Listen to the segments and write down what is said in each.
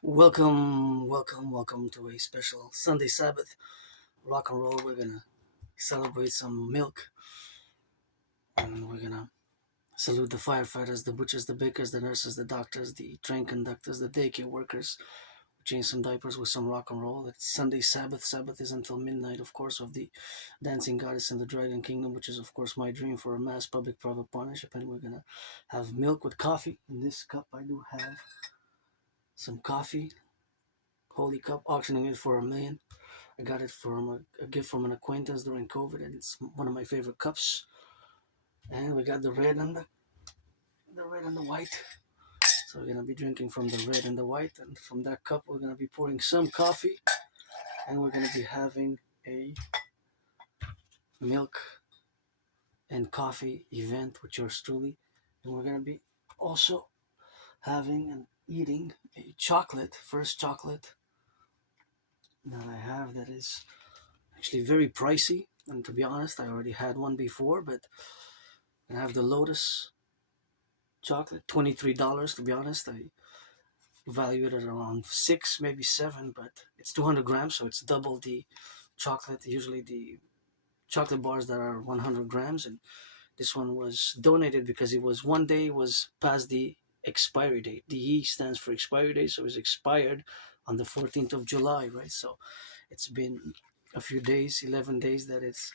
Welcome to a special Sunday Sabbath rock and roll. We're gonna celebrate some milk, and we're gonna salute the firefighters, the butchers, the bakers, the nurses, the doctors, the train conductors, the daycare workers. We change some diapers with some rock and roll. It's Sunday Sabbath. Sabbath is until midnight, of course, of the dancing goddess in the dragon kingdom, which is, of course, my dream for a mass public-private partnership. And we're gonna have milk with coffee. In this cup, I do have some coffee. Holy cup, auctioning it for $1 million. I got it from a gift from an acquaintance during COVID, and it's one of my favorite cups. And we got the red and the white. So we're gonna be drinking from the red and the white, and from that cup we're gonna be pouring some coffee, and we're gonna be having a milk and coffee event with yours truly, and we're gonna be also having and eating a first chocolate that I have that is actually very pricey. And to be honest, I already had one before, but I have the Lotus chocolate, $23. To be honest, I value it at around six, maybe seven, but it's 200 grams, so it's double the chocolate. Usually, the chocolate bars that are 100 grams, and this one was donated because it was one day was past the expiry date. The E stands for expiry date, so it was expired on the 14th of July, right? So it's been a few days, 11 days that it's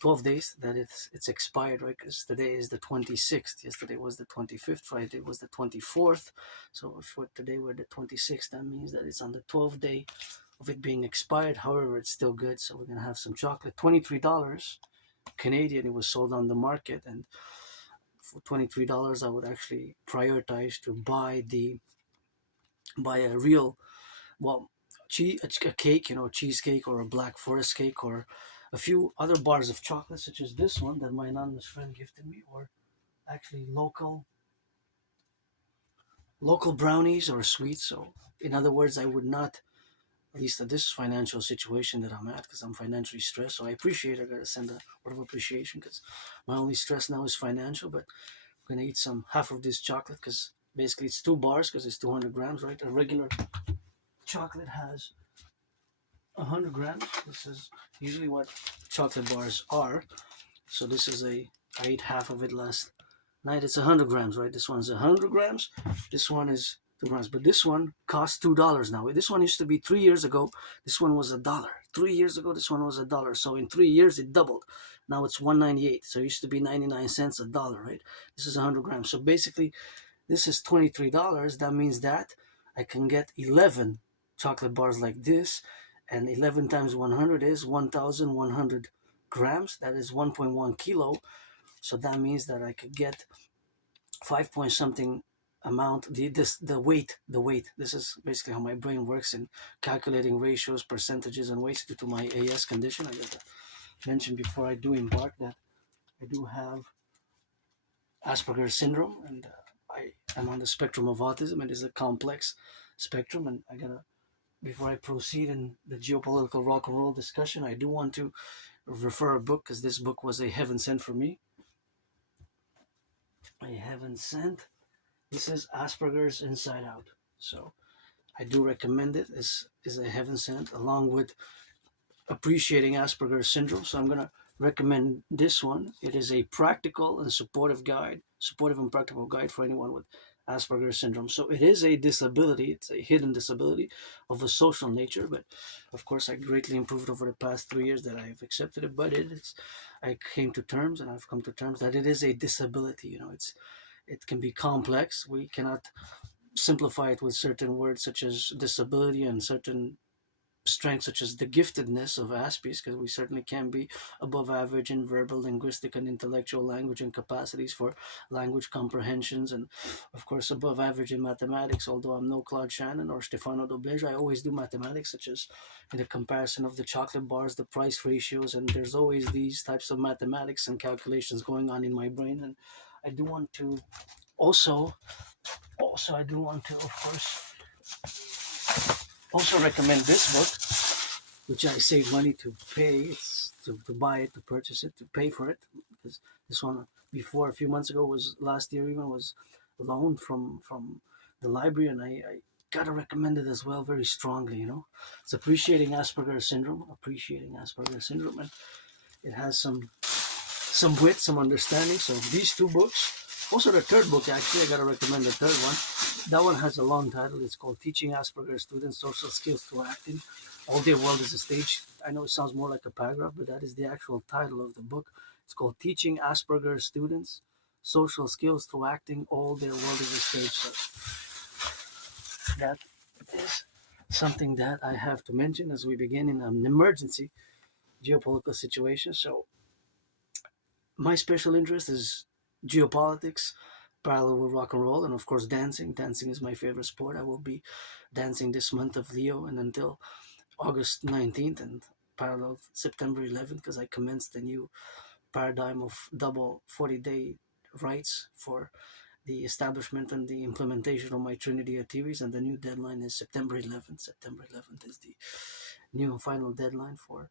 12 days that it's expired, right? Because today is the 26th. Yesterday was the 25th. Friday was the 24th. So for today we're the 26th. That means that it's on the 12th day of it being expired. However, it's still good. So we're gonna have some chocolate. $23 Canadian. It was sold on the market, and for $23, I would actually prioritize to buy a real, well, a cake, cheesecake or a Black Forest cake, or a few other bars of chocolate, such as this one that my anonymous friend gifted me, or actually local brownies or sweets. So, in other words, I would not, at least at this financial situation that I'm at, because I'm financially stressed. So I appreciate it. I gotta send a word of appreciation because my only stress now is financial. But I'm gonna eat some half of this chocolate because basically it's 2 bars because it's 200 grams, right? A regular chocolate has 100 grams. This is usually what chocolate bars are. So I ate half of it last night. It's 100 grams, right? This one's 100 grams. This one is 2 grams. But this one costs $2 now. This one used to be 3 years ago. This one was $1. 3 years ago, this one was $1. So in 3 years, it doubled. Now it's 1.98. So it used to be 99 cents, $1, right? This is 100 grams. So basically, this is $23. That means that I can get 11 chocolate bars like this, and 11 times 100 is 1,100 grams. That is 1.1 kilo. So that means that I could get 5 point something amount. The weight. This is basically how my brain works in calculating ratios, percentages, and weights due to my AS condition. I gotta mention before I do embark that I do have Asperger's syndrome, and I am on the spectrum of autism. It is a complex spectrum, and I gotta, before I proceed in the geopolitical rock and roll discussion, I do want to refer a book because this book was a heaven sent for me. A heaven sent. This is Asperger's Inside Out. So I do recommend it. This is a heaven sent along with appreciating Asperger's syndrome. So I'm gonna recommend this one. It is a practical and supportive and practical guide for anyone with Asperger's syndrome. So it is a disability. It's a hidden disability of a social nature, but of course I greatly improved over the past 3 years that I've accepted it. But I came to terms, and I've come to terms that it is a disability. It can be complex. We cannot simplify it with certain words such as disability and certain strengths such as the giftedness of Aspiesque, because we certainly can be above average in verbal, linguistic, and intellectual language and capacities for language comprehensions, and of course above average in mathematics. Although I'm no Claude Shannon or Stefano Doblege, I always do mathematics, such as in the comparison of the chocolate bars, the price ratios, and there's always these types of mathematics and calculations going on in my brain. And I do want to also, I do want to, of course, also recommend this book, which I save money to pay. It's to buy it, to purchase it, to pay for it. Because this one before a few months ago was last year even was loaned from the library, and gotta recommend it as well very strongly. It's Appreciating Asperger's Syndrome. Appreciating Asperger's Syndrome, and it has some wit, some understanding. So these two books. Also, the third book, actually, I gotta recommend the third one. That one has a long title. It's called Teaching Asperger's Students Social Skills Through Acting. All Their World is a Stage. I know it sounds more like a paragraph, but that is the actual title of the book. It's called Teaching Asperger's Students Social Skills Through Acting. All Their World is a Stage. So that is something that I have to mention as we begin in an emergency geopolitical situation. So my special interest is geopolitics, parallel with rock and roll, and of course dancing. Dancing is my favorite sport. I will be dancing this month of Leo and until August 19th and parallel September 11th because I commenced the new paradigm of double 40-day rights for the establishment and the implementation of my Trinity theories, and the new deadline is September 11th. September 11th is the new and final deadline for,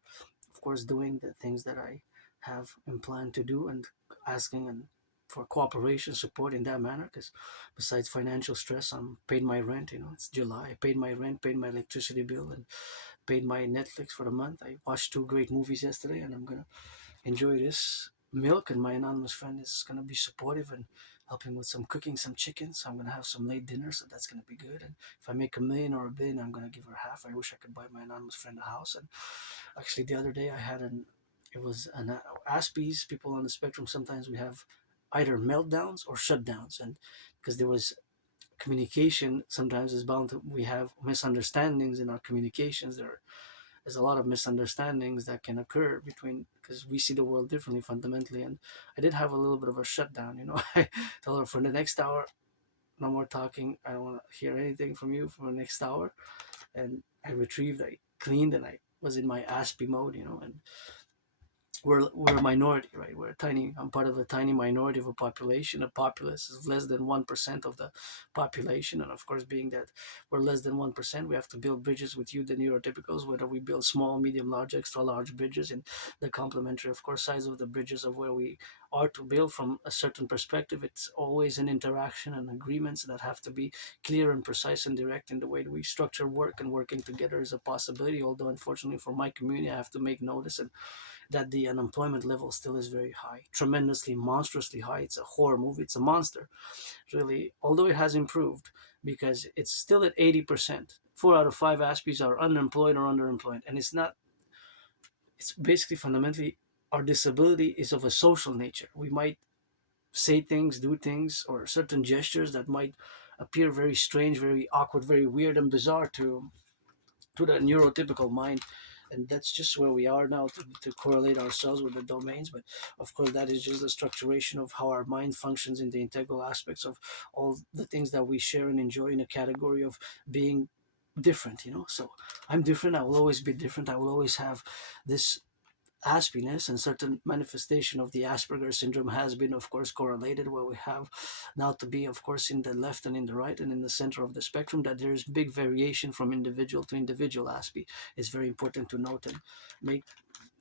of course, doing the things that I have in plan to do and asking and for cooperation, support in that manner. Because besides financial stress, I'm paid my rent. It's July. I paid my rent, paid my electricity bill, and paid my Netflix for the month. I watched two great movies yesterday, and I'm gonna enjoy this milk. And my anonymous friend is gonna be supportive and helping with some cooking, some chicken. So I'm gonna have some late dinner, so that's gonna be good. And if I make a million or a billion, I'm gonna give her half. I wish I could buy my anonymous friend a house. And actually, the other day I had it was an Aspies. People on the spectrum, sometimes we have either meltdowns or shutdowns, and because there was communication, sometimes is bound to we have misunderstandings in our communications. There's a lot of misunderstandings that can occur between because we see the world differently fundamentally. And I did have a little bit of a shutdown. I told her for the next hour, no more talking. I don't want to hear anything from you for the next hour. And I retrieved, I cleaned, and I was in my Aspie mode. And we're a minority, right? I'm part of a tiny minority of a population. A populace is less than 1% of the population, and of course, being that we're less than 1%, we have to build bridges with you, the neurotypicals. Whether we build small, medium, large, extra large bridges, and the complementary, of course, size of the bridges of where we are to build from a certain perspective. It's always an interaction and agreements that have to be clear and precise and direct in the way that we structure work, and working together is a possibility. Although, unfortunately, for my community, I have to make notice and that the unemployment level still is very high, tremendously, monstrously high. It's a horror movie. It's a monster, really. Although it has improved because it's still at 80%. 4 out of 5 Aspies are unemployed or underemployed, and it's not. It's basically fundamentally our disability is of a social nature. We might say things, do things, or certain gestures that might appear very strange, very awkward, very weird, and bizarre to the neurotypical mind. And that's just where we are now to correlate ourselves with the domains. But of course, that is just the structuration of how our mind functions in the integral aspects of all the things that we share and enjoy in a category of being different. So I'm different. I will always be different. I will always have this aspiness, and certain manifestation of the Asperger syndrome has been, of course, correlated, where we have now to be, of course, in the left and in the right and in the center of the spectrum, that there is big variation from individual to individual. Aspie, it's very important to note and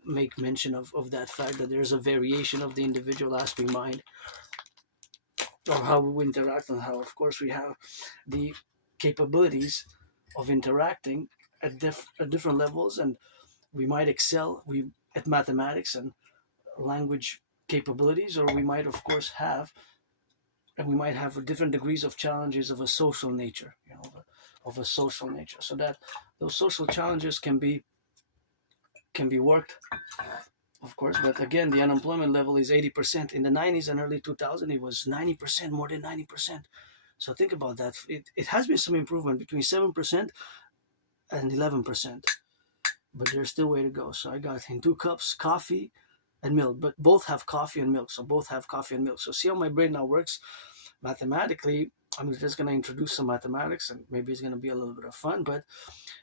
make mention of that fact, that there's a variation of the individual Aspie mind, or how we interact, and how, of course, we have the capabilities of interacting at different levels. And we might excel at mathematics and language capabilities, or we might, of course, have different degrees of challenges of a social nature, of a social nature. So that those social challenges can be worked, of course. But again, the unemployment level is 80%. In the 90s and early 2000, it was 90%, more than 90%. So think about that. It has been some improvement between 7% and 11%. But there's still way to go. So I got in 2 cups coffee and milk, but both have coffee and milk. So both have coffee and milk. So see how my brain now works mathematically. I'm just going to introduce some mathematics, and maybe it's going to be a little bit of fun, but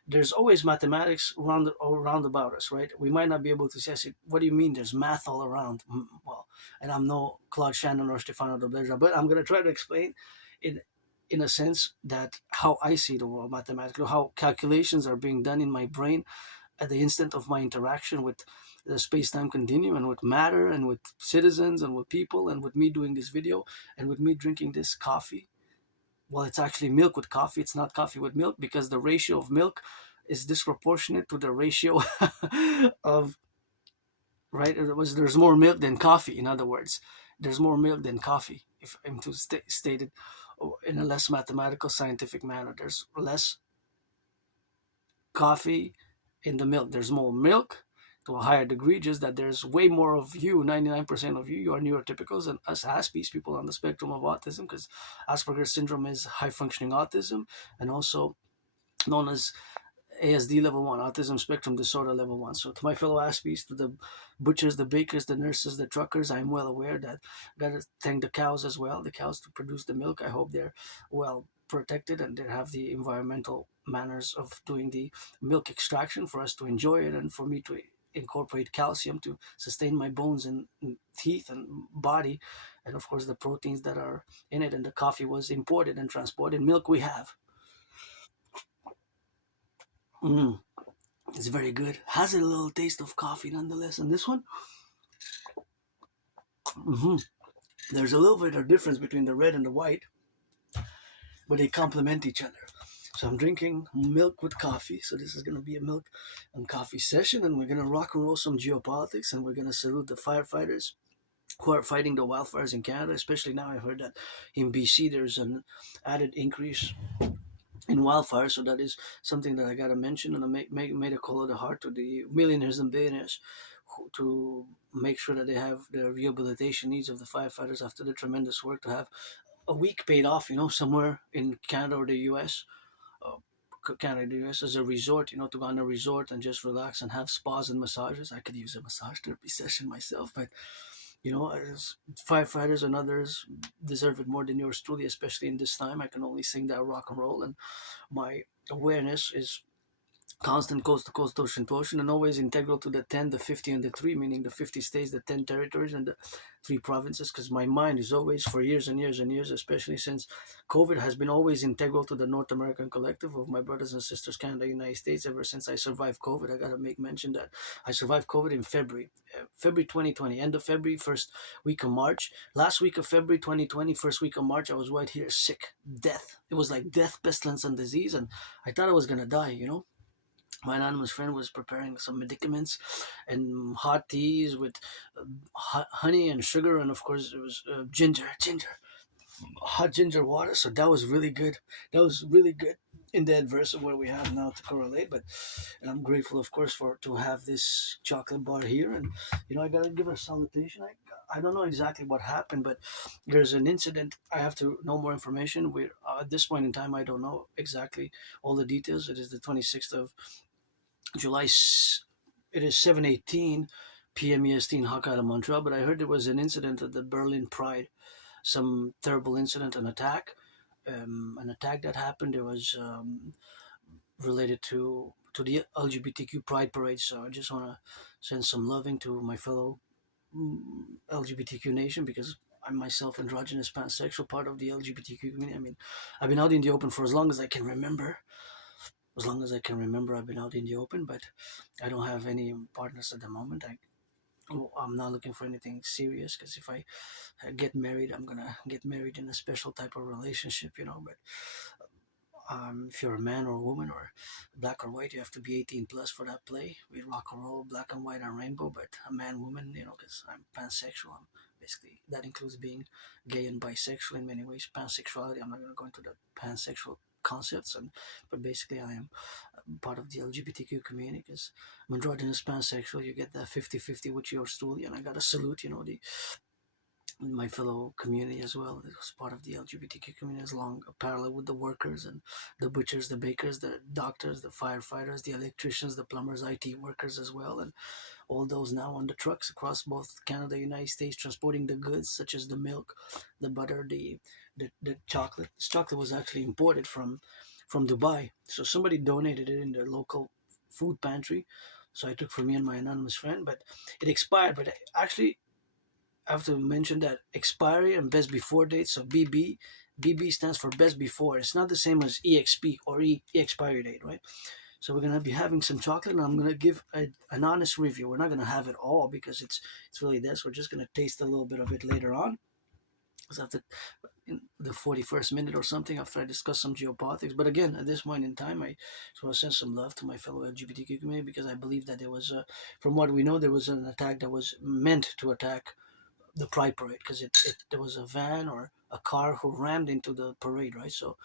there's always mathematics around about us, right? We might not be able to say, what do you mean there's math all around? Well, and I'm no Claude Shannon or Stefano de Bleja, but I'm going to try to explain in a sense that how I see the world mathematically, how calculations are being done in my brain at the instant of my interaction with the space-time continuum, and with matter, and with citizens, and with people, and with me doing this video, and with me drinking this coffee well, it's actually milk with coffee. It's not coffee with milk because the ratio of milk is disproportionate to the ratio of, right? There's more milk than coffee. In other words, there's more milk than coffee. If I'm to state it in a less mathematical, scientific manner, there's less coffee in the milk. There's more milk to a higher degree, just that there's way more of you, 99% of you, you are neurotypicals, and us Aspies, people on the spectrum of autism, because Asperger's syndrome is high functioning autism, and also known as ASD level 1, autism spectrum disorder level 1. So to my fellow Aspies, to the butchers, the bakers, the nurses, the truckers, I'm well aware that I gotta thank the cows as well, the cows to produce the milk. I hope they're well protected and they have the environmental manners of doing the milk extraction for us to enjoy it, and for me to incorporate calcium to sustain my bones and teeth and body, and of course the proteins that are in it. And the coffee was imported and transported. Milk we have. Mm. It's very good. Has a little taste of coffee nonetheless. And this one, hmm there's a little bit of difference between the red and the white, but they complement each other. So I'm drinking milk with coffee. So this is going to be a milk and coffee session, and we're going to rock and roll some geopolitics, and we're going to salute the firefighters who are fighting the wildfires in Canada. Especially now, I heard that in BC there's an added increase in wildfires. So that is something that I gotta mention, and I made a call of the heart to the millionaires and billionaires to make sure that they have the rehabilitation needs of the firefighters after the tremendous work, to have a week paid off, somewhere in Canada or the US. Uh, Canada, the US, as a resort, to go on a resort and just relax and have spas and massages. I could use a massage therapy session myself, but as firefighters and others deserve it more than yours truly, especially in this time. I can only sing that rock and roll, and my awareness is constant, coast to coast, ocean to ocean, and always integral to the 10, the 50, and the 3, meaning the 50 states, the 10 territories, and the 3 provinces, because my mind is always, for years and years and years, especially since COVID, has been always integral to the North American collective of my brothers and sisters, Canada, United States. Ever since I survived COVID, I got to make mention that I survived COVID in February 2020, end of February, first week of March. Last week of February 2020, first week of March, I was right here sick, death. It was like death, pestilence, and disease, and I thought I was going to die. My anonymous friend was preparing some medicaments and hot teas with honey and sugar, and of course it was ginger, hot ginger water. So that was really good. That was really good in the adverse of where we have now to correlate. But and I'm grateful, of course, for to have this chocolate bar here. And I gotta give a salutation. I don't know exactly what happened, but there's an incident. I have to know more information. We're at this point in time, I don't know exactly all the details. It is the 26th of July. It is 7:18 p.m. EST in Hakata, Montreal. But I heard there was an incident at the Berlin Pride, some terrible incident, an attack that happened. It was related to the LGBTQ Pride parade. So I just want to send some loving to my fellow LGBTQ nation, because I'm myself androgynous pansexual, part of the LGBTQ community. I mean, I've been out in the open for as long as I can remember. As long as I can remember, I've been out in the open, but I don't have any partners at the moment. I'm not looking for anything serious, because if I get married, I'm gonna get married in a special type of relationship. But if you're a man or a woman or black or white, you have to be 18 plus for that play. We rock and roll, black and white and rainbow, but a man, woman, because I'm pansexual. Basically, that includes being gay and bisexual in many ways. Pansexuality, I'm not going to go into the pansexual concepts, but basically I am part of the LGBTQ community, because I'm androgynous pansexual. You get that 50-50 with yours truly, and I got to salute, the my fellow community as well. It was part of the LGBTQ community, as long parallel with the workers and the butchers, the bakers, the doctors, the firefighters, the electricians, the plumbers, IT workers as well, and all those now on the trucks across both Canada, United States, transporting the goods such as the milk, the butter, the chocolate. This chocolate was actually imported from Dubai, so somebody donated it in their local food pantry. So I took for me and my anonymous friend, but it expired. But actually, I have to mention that expiry and best before date. So BB stands for best before. It's not the same as EXP or expiry date, right? So we're gonna be having some chocolate, and I'm gonna give an honest review. We're not gonna have it all because it's really this. We're just gonna taste a little bit of it later on. So in the 41st minute or something after I discussed some geopolitics. But again, at this point in time, I just want to send some love to my fellow LGBTQ community because I believe that there was, from what we know, there was an attack that was meant to attack the Pride parade because there was a van or a car who rammed into the parade, right? So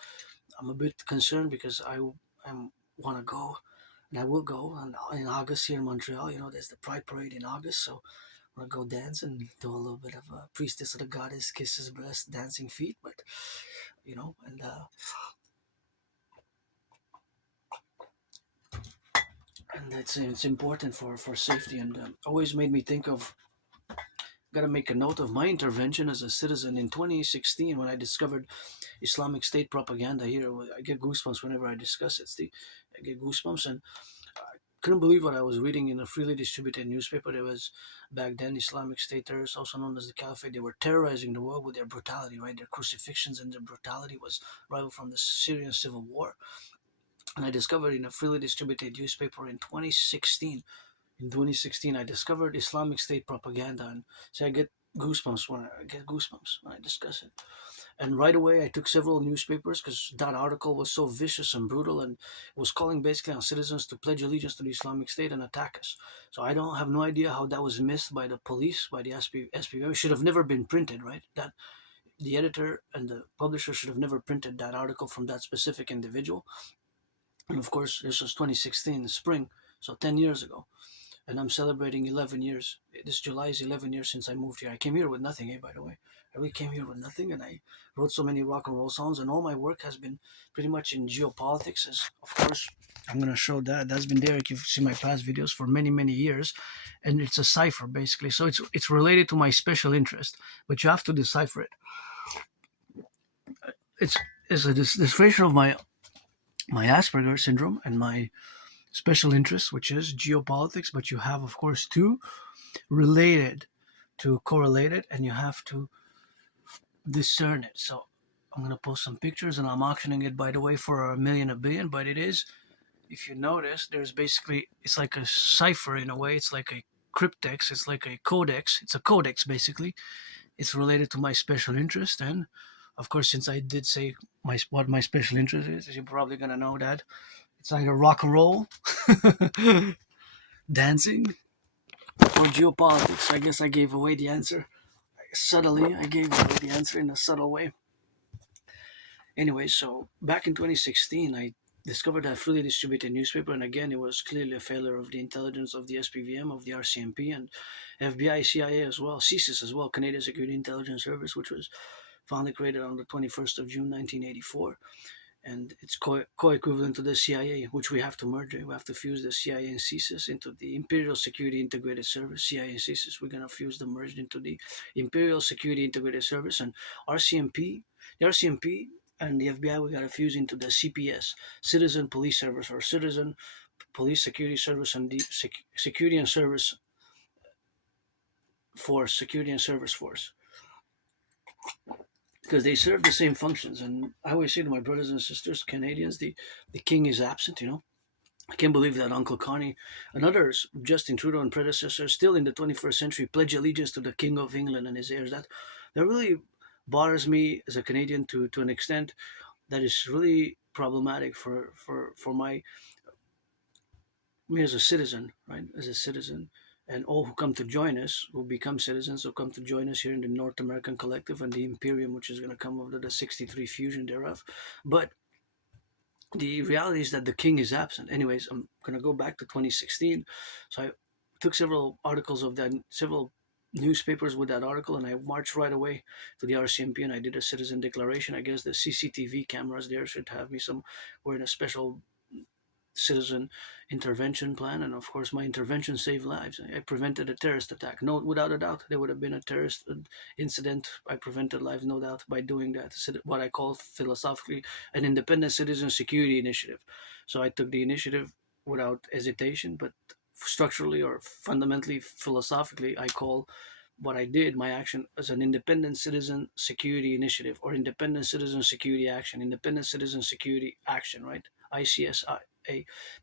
I'm a bit concerned because I want to go and I will go in August here in Montreal. You know, there's the Pride parade in August, so I'm gonna go dance and do a little bit of a priestess of the goddess, kisses, breast, dancing feet. But you know, and it's important for safety and always made me think of. Got to make a note of my intervention as a citizen in 2016 when I discovered Islamic State propaganda. Here, I get goosebumps whenever I discuss it. Steve. I get goosebumps, and I couldn't believe what I was reading in a freely distributed newspaper. There was back then Islamic State terrorists, also known as the Caliphate. They were terrorizing the world with their brutality, right? Their crucifixions and their brutality was rival from the Syrian civil war. And I discovered in a freely distributed newspaper in 2016. In 2016, I discovered Islamic State propaganda, and so I get goosebumps when I discuss it. And right away, I took several newspapers because that article was so vicious and brutal, and it was calling basically on citizens to pledge allegiance to the Islamic State and attack us. So I don't have no idea how that was missed by the police, by the SPVM. It should have never been printed, right? That the editor and the publisher should have never printed that article from that specific individual. And of course, this was 2016, the spring, so 10 years ago. And I'm celebrating 11 years. This July is 11 years since I moved here. I came here with nothing, by the way. I really came here with nothing, and I wrote so many rock and roll songs, and all my work has been pretty much in geopolitics. As of course, I'm gonna show that. That's been there. If you've seen my past videos for many, many years, and it's a cipher basically. So it's related to my special interest, but you have to decipher it. It's it's a discretion of my Asperger syndrome and my special interest, which is geopolitics. But you have, of course, two related to correlated, and you have to discern it. So I'm gonna post some pictures, and I'm auctioning it, by the way, for $1 million, $1 billion. But it is, if you notice, there's basically it's like a cipher in a way. It's like a cryptex. It's like a codex. It's a codex basically. It's related to my special interest, and of course, since I did say what my special interest is, you're probably gonna know that it's either rock and roll, dancing, or geopolitics. I guess I gave away the answer subtly. I gave away the answer in a subtle way. Anyway, so back in 2016, I discovered a freely distributed newspaper, and again, it was clearly a failure of the intelligence of the SPVM, of the RCMP, and FBI, CIA as well, CSIS as well, Canadian Security Intelligence Service, which was founded created on the 21st of June 1984. And it's co-equivalent to the CIA, which we have to merge. We have to fuse the CIA and CSIS into the Imperial Security Integrated Service. CIA and CSIS, we're going to fuse them merged into the Imperial Security Integrated Service. And RCMP, the RCMP and the FBI, we got to fuse into the CPS, Citizen Police Service, or Citizen Police Security Service, and the Security and Service Force, Security and Service Force, because they serve the same functions. And I always say to my brothers and sisters, Canadians, the king is absent, you know. I can't believe that Uncle Connie and others, Justin Trudeau and predecessors, still in the 21st century, pledge allegiance to the King of England and his heirs. That really bothers me as a Canadian to an extent that is really problematic for me as a citizen, right? As a citizen, and all who come to join us, who become citizens, who come to join us here in the North American Collective and the Imperium, which is going to come over the 63 fusion thereof. But the reality is that the king is absent. Anyways, I'm going to go back to 2016. So I took several articles of that, several newspapers with that article, and I marched right away to the RCMP and I did a citizen declaration. I guess the CCTV cameras there should have me some, we're in a special citizen intervention plan, and of course my intervention saved lives. I prevented a terrorist attack, no, without a doubt there would have been a terrorist incident. I prevented lives, no doubt, by doing that. What I call philosophically an independent citizen security initiative. So I took the initiative without hesitation, but structurally or fundamentally philosophically, I call what I did, my action, as an independent citizen security initiative, or independent citizen security action, independent citizen security action, right? ICSI,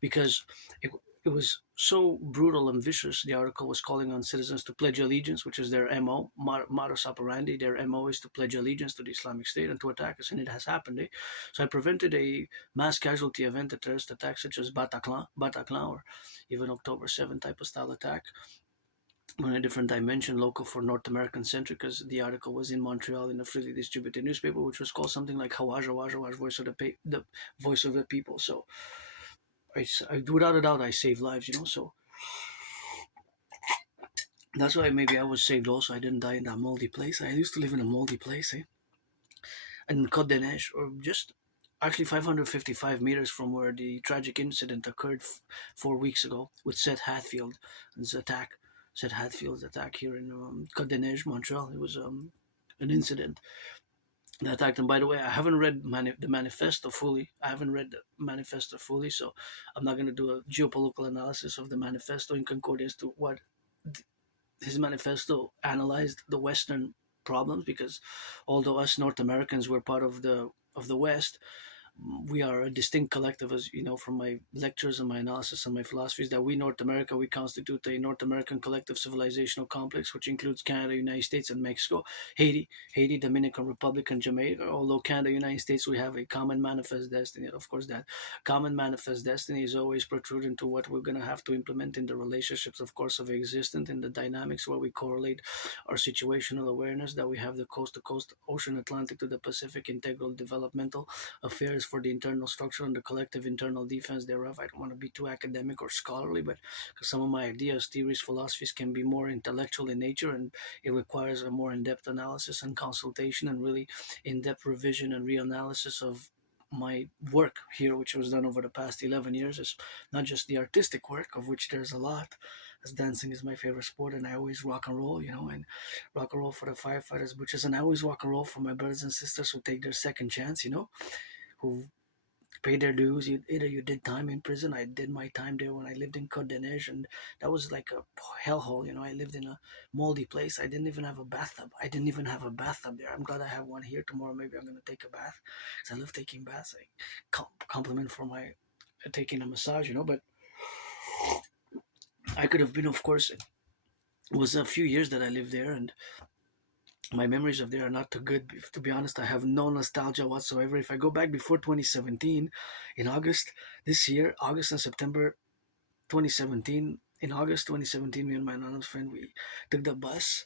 because it it was so brutal and vicious. The article was calling on citizens to pledge allegiance, which is their MO, modus operandi. Their MO is to pledge allegiance to the Islamic State and to attack us, and it has happened. So I prevented a mass casualty event, a terrorist attack such as Bataclan, or even October 7 type of style attack on a different dimension, local for North American centric, because the article was in Montreal in a freely distributed newspaper, which was called something like Hawaj, Hawaj, Hawaj, the voice of the people. So without a doubt, I save lives, So that's why maybe I was saved also. I didn't die in that moldy place. I used to live in a moldy place, and Côte des Neiges, or just actually 555 meters from where the tragic incident occurred 4 weeks ago with Seth Hatfield's attack. Seth Hatfield's attack here in Côte des Neiges, Montreal. It was an incident that attacked. And by the way, I haven't read the manifesto fully. So I'm not going to do a geopolitical analysis of the manifesto in concordance to what his manifesto analyzed the Western problems, because although us North Americans were part of the West, we are a distinct collective, as you know from my lectures and my analysis and my philosophies, that we North America, we constitute a North American collective civilizational complex, which includes Canada, United States, and Mexico, Haiti, Dominican Republic, and Jamaica. Although Canada, United States, we have a common manifest destiny. And of course, that common manifest destiny is always protruding to what we're going to have to implement in the relationships, of course, of existence, in the dynamics where we correlate our situational awareness, that we have the coast to coast, ocean Atlantic to the Pacific, integral developmental affairs for the internal structure and the collective internal defense thereof. I don't want to be too academic or scholarly, but because some of my ideas, theories, philosophies can be more intellectual in nature, and it requires a more in-depth analysis and consultation and really in-depth revision and reanalysis of my work here, which was done over the past 11 years. Is not just the artistic work, of which there's a lot, as dancing is my favorite sport, and I always rock and roll, and rock and roll for the firefighters, butchers, and I always rock and roll for my brothers and sisters who take their second chance, who paid their dues. Either you did time in prison. I did my time there when I lived in Côte des Neiges, and that was like a hellhole. I lived in a moldy place. I didn't even have a bathtub. There. I'm glad I have one here. Tomorrow maybe I'm gonna take a bath, because I love taking baths. I compliment for my taking a massage, But I could have been, of course. It was a few years that I lived there, and my memories of there are not too good. To be honest, I have no nostalgia whatsoever. If I go back before 2017, in August this year, August and September 2017, in August 2017, me and my anonymous friend, we took the bus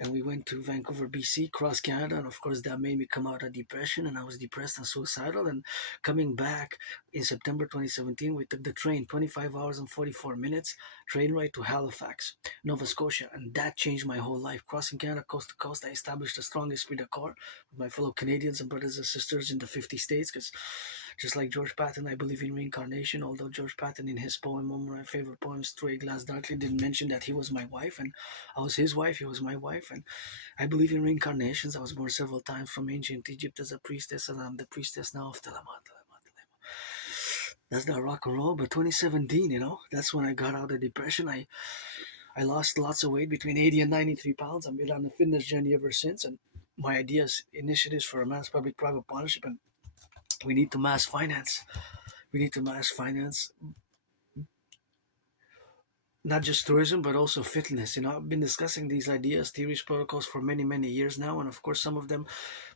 and we went to Vancouver, BC, cross Canada, and of course that made me come out of depression, and I was depressed and suicidal. And coming back in September 2017, we took the train, 25 hours and 44 minutes, train ride to Halifax, Nova Scotia, and that changed my whole life. Crossing Canada coast to coast, I established the strongest esprit de corps with my fellow Canadians and brothers and sisters in the 50 states, because just like George Patton, I believe in reincarnation, although George Patton in his poem, one of my favorite poems, Through a Glass Darkly, didn't mention that he was my wife, and I was his wife, he was my wife. And I believe in reincarnations. I was born several times from ancient Egypt as a priestess, and I'm the priestess now of Telemon. That's the rock and roll. But 2017, that's when I got out of depression. I lost lots of weight, between 80 and 93 pounds. I've been on a fitness journey ever since, and my ideas, initiatives for a mass public-private partnership, and we need to mass finance. We need to mass finance not just tourism, but also fitness. I've been discussing these ideas, theories, protocols for many, many years now. And of course,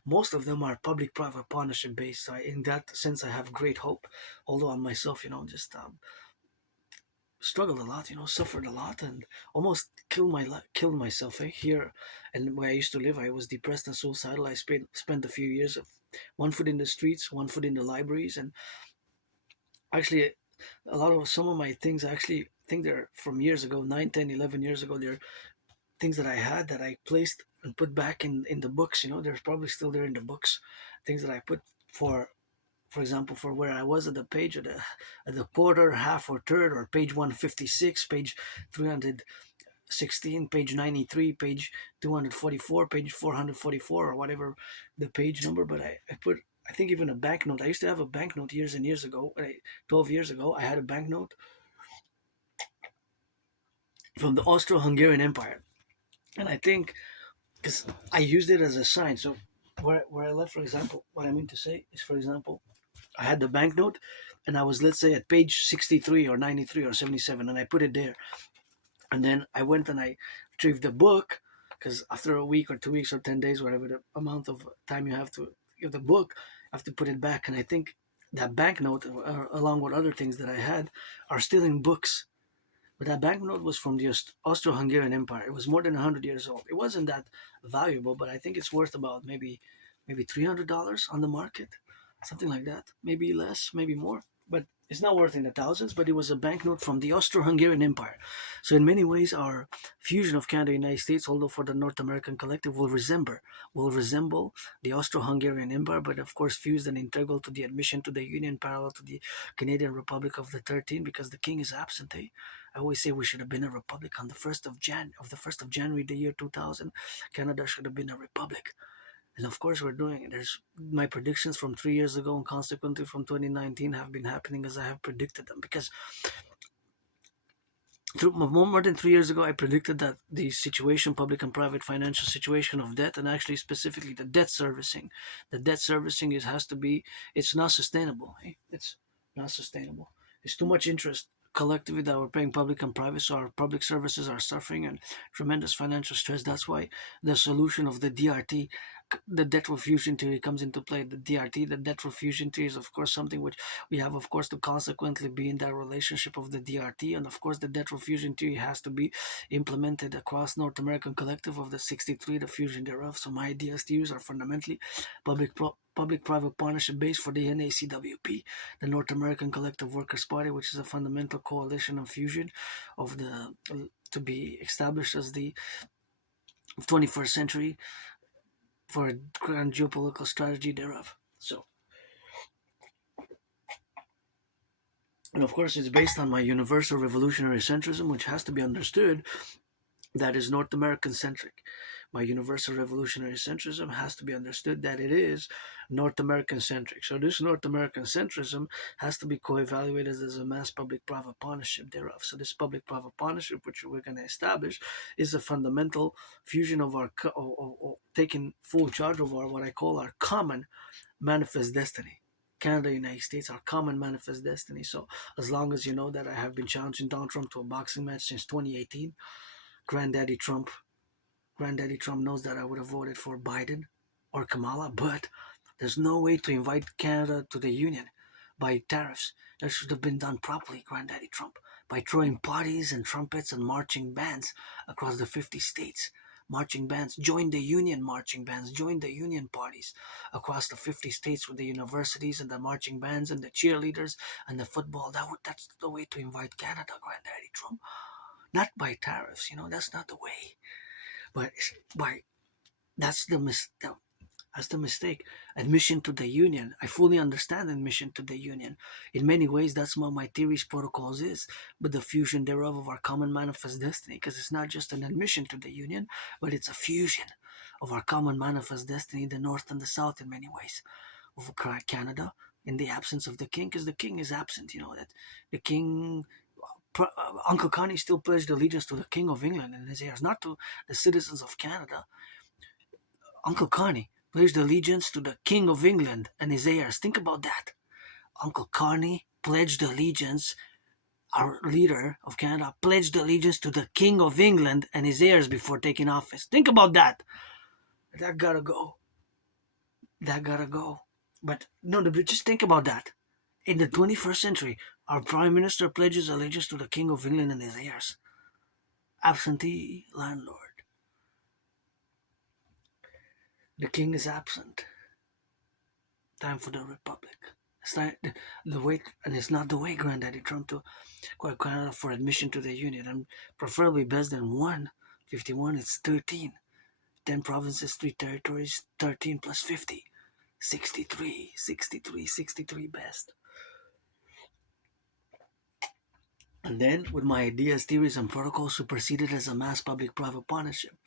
most of them are public-private partnership based. So in that sense, I have great hope. Although I myself, just struggled a lot, suffered a lot, and almost killed myself. Here, and where I used to live, I was depressed and suicidal. I spent a few years of one foot in the streets, one foot in the libraries, and actually some of my things, I actually think they're from years ago, 9, 10, 11 years ago. They're things that I had that I placed and put back in the books. They're probably still there in the books. Things that I put for example, for where I was at the page, at the quarter, half, or third, or page 156, page 316, page 93, page 244, page 444, or whatever the page number. But I put, I think, even a banknote. I used to have a banknote years and years ago. 12 years ago, I had a banknote from the Austro-Hungarian Empire. And I think, because I used it as a sign. So where I left, for example, what I mean to say is, for example, I had the banknote, and I was, let's say, at page 63 or 93 or 77, and I put it there. And then I went and I retrieved the book, because after a week or 2 weeks or 10 days, whatever the amount of time you have to give the book, I have to put it back. And I think that banknote, along with other things that I had, are still in books. But that banknote was from the Austro-Hungarian Empire. It was more than 100 years old. It wasn't that valuable, but I think it's worth about maybe $300 on the market, something like that. Maybe less, maybe more. But it's not worth in the thousands. But it was a banknote from the Austro-Hungarian Empire. So in many ways, our fusion of Canada and the United States, although for the North American Collective, will resemble the Austro-Hungarian Empire, but of course fused and integral to the admission to the Union, parallel to the Canadian Republic of the 13, because the King is absent. Eh? I always say we should have been a republic on the first of January the year 2000. Canada should have been a republic, and of course we're doing it. There's my predictions from 3 years ago, and consequently from 2019 have been happening as I have predicted them. Because more than 3 years ago, I predicted that the situation, public and private financial situation of debt, and actually specifically the debt servicing has to be. It's not sustainable. Eh? It's not sustainable. It's too much interest collectively that we're paying, public and private, so our public services are suffering and tremendous financial stress. That's why the solution of the DRT, the debt refusion theory, comes into play. The DRT, the debt refusion theory, is of course something which we have, of course, to consequently be in that relationship of the DRT, and of course the debt refusion theory has to be implemented across North American Collective of the 63, the fusion thereof. So my ideas theories are fundamentally public-private partnership based for the NACWP, the North American Collective Workers Party, which is a fundamental coalition and fusion of the to be established as the 21st century for a grand geopolitical strategy thereof. So, and of course, it's based on my universal revolutionary centrism, which has to be understood that is North American centric. My universal revolutionary centrism has to be understood that it is North American centric. So this North American centrism has to be co-evaluated as a mass public-private partnership thereof. So this public-private partnership, which we're going to establish, is a fundamental fusion of our taking full charge of our, what I call, our common manifest destiny. Canada, United States, our common manifest destiny. So as long as you know that I have been challenging Donald Trump to a boxing match since 2018, Granddaddy Trump knows that I would have voted for Biden or Kamala, but there's no way to invite Canada to the Union by tariffs. That should have been done properly, Granddaddy Trump, by throwing parties and trumpets and marching bands across the 50 states. Marching bands, join the union marching bands, join the union parties across the 50 states with the universities and the marching bands and the cheerleaders and the football. That's the way to invite Canada, Granddaddy Trump. Not by tariffs, that's not the way. But by that's the mistake. Admission to the union. I fully understand admission to the union. In many ways, that's what my theories protocols is, but the fusion thereof of our common manifest destiny, because it's not just an admission to the union, but it's a fusion of our common manifest destiny, the North and the South in many ways. Of Canada, in the absence of the king, because the king is absent, that the king Uncle Connie still pledged allegiance to the King of England and his heirs, not to the citizens of Canada. Uncle Connie pledged allegiance to the King of England and his heirs. Think about that. Uncle Connie pledged allegiance, our leader of Canada pledged allegiance to the King of England and his heirs before taking office. Think about that. That gotta go. That gotta go. But no, just think about that. In the 21st century, our Prime Minister pledges allegiance to the King of England and his heirs. Absentee landlord. The King is absent. Time for the Republic. It's not the way, and it's not the way, Granddaddy Trump, to quite Canada for admission to the Union, and preferably best than 151. It's 13. 10 provinces, 3 territories, 13 plus 50. 63 best. And then, with my ideas, theories, and protocols superseded as a mass public-private partnership.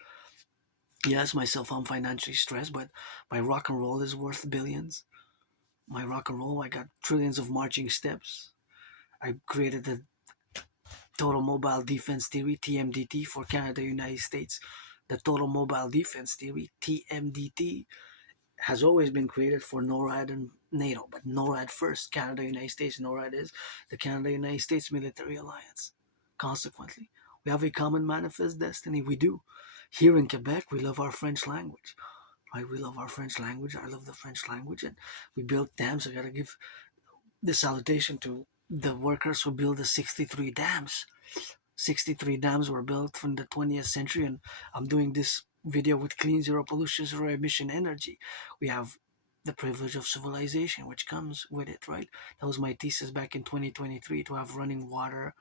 Yes, myself, I'm financially stressed, but my Rock&Roll is worth billions. My Rock&Roll, I got trillions of marching steps. I created the Total Mobile Defense Theory, TMDT, for Canada, United States. The Total Mobile Defense Theory, TMDT, has always been created for NORAD and NATO, but NORAD first, Canada, United States. NORAD is the Canada-United States military alliance. Consequently, we have a common manifest destiny. We do. Here in Quebec, we love our French language. Right? We love our French language. I love the French language, and we built dams. I gotta give the salutation to the workers who built the 63 dams. 63 dams were built from the 20th century, and I'm doing this video with clean, zero pollution, zero emission energy. We have the privilege of civilization, which comes with it, right? That was my thesis back in 2023, to have running water,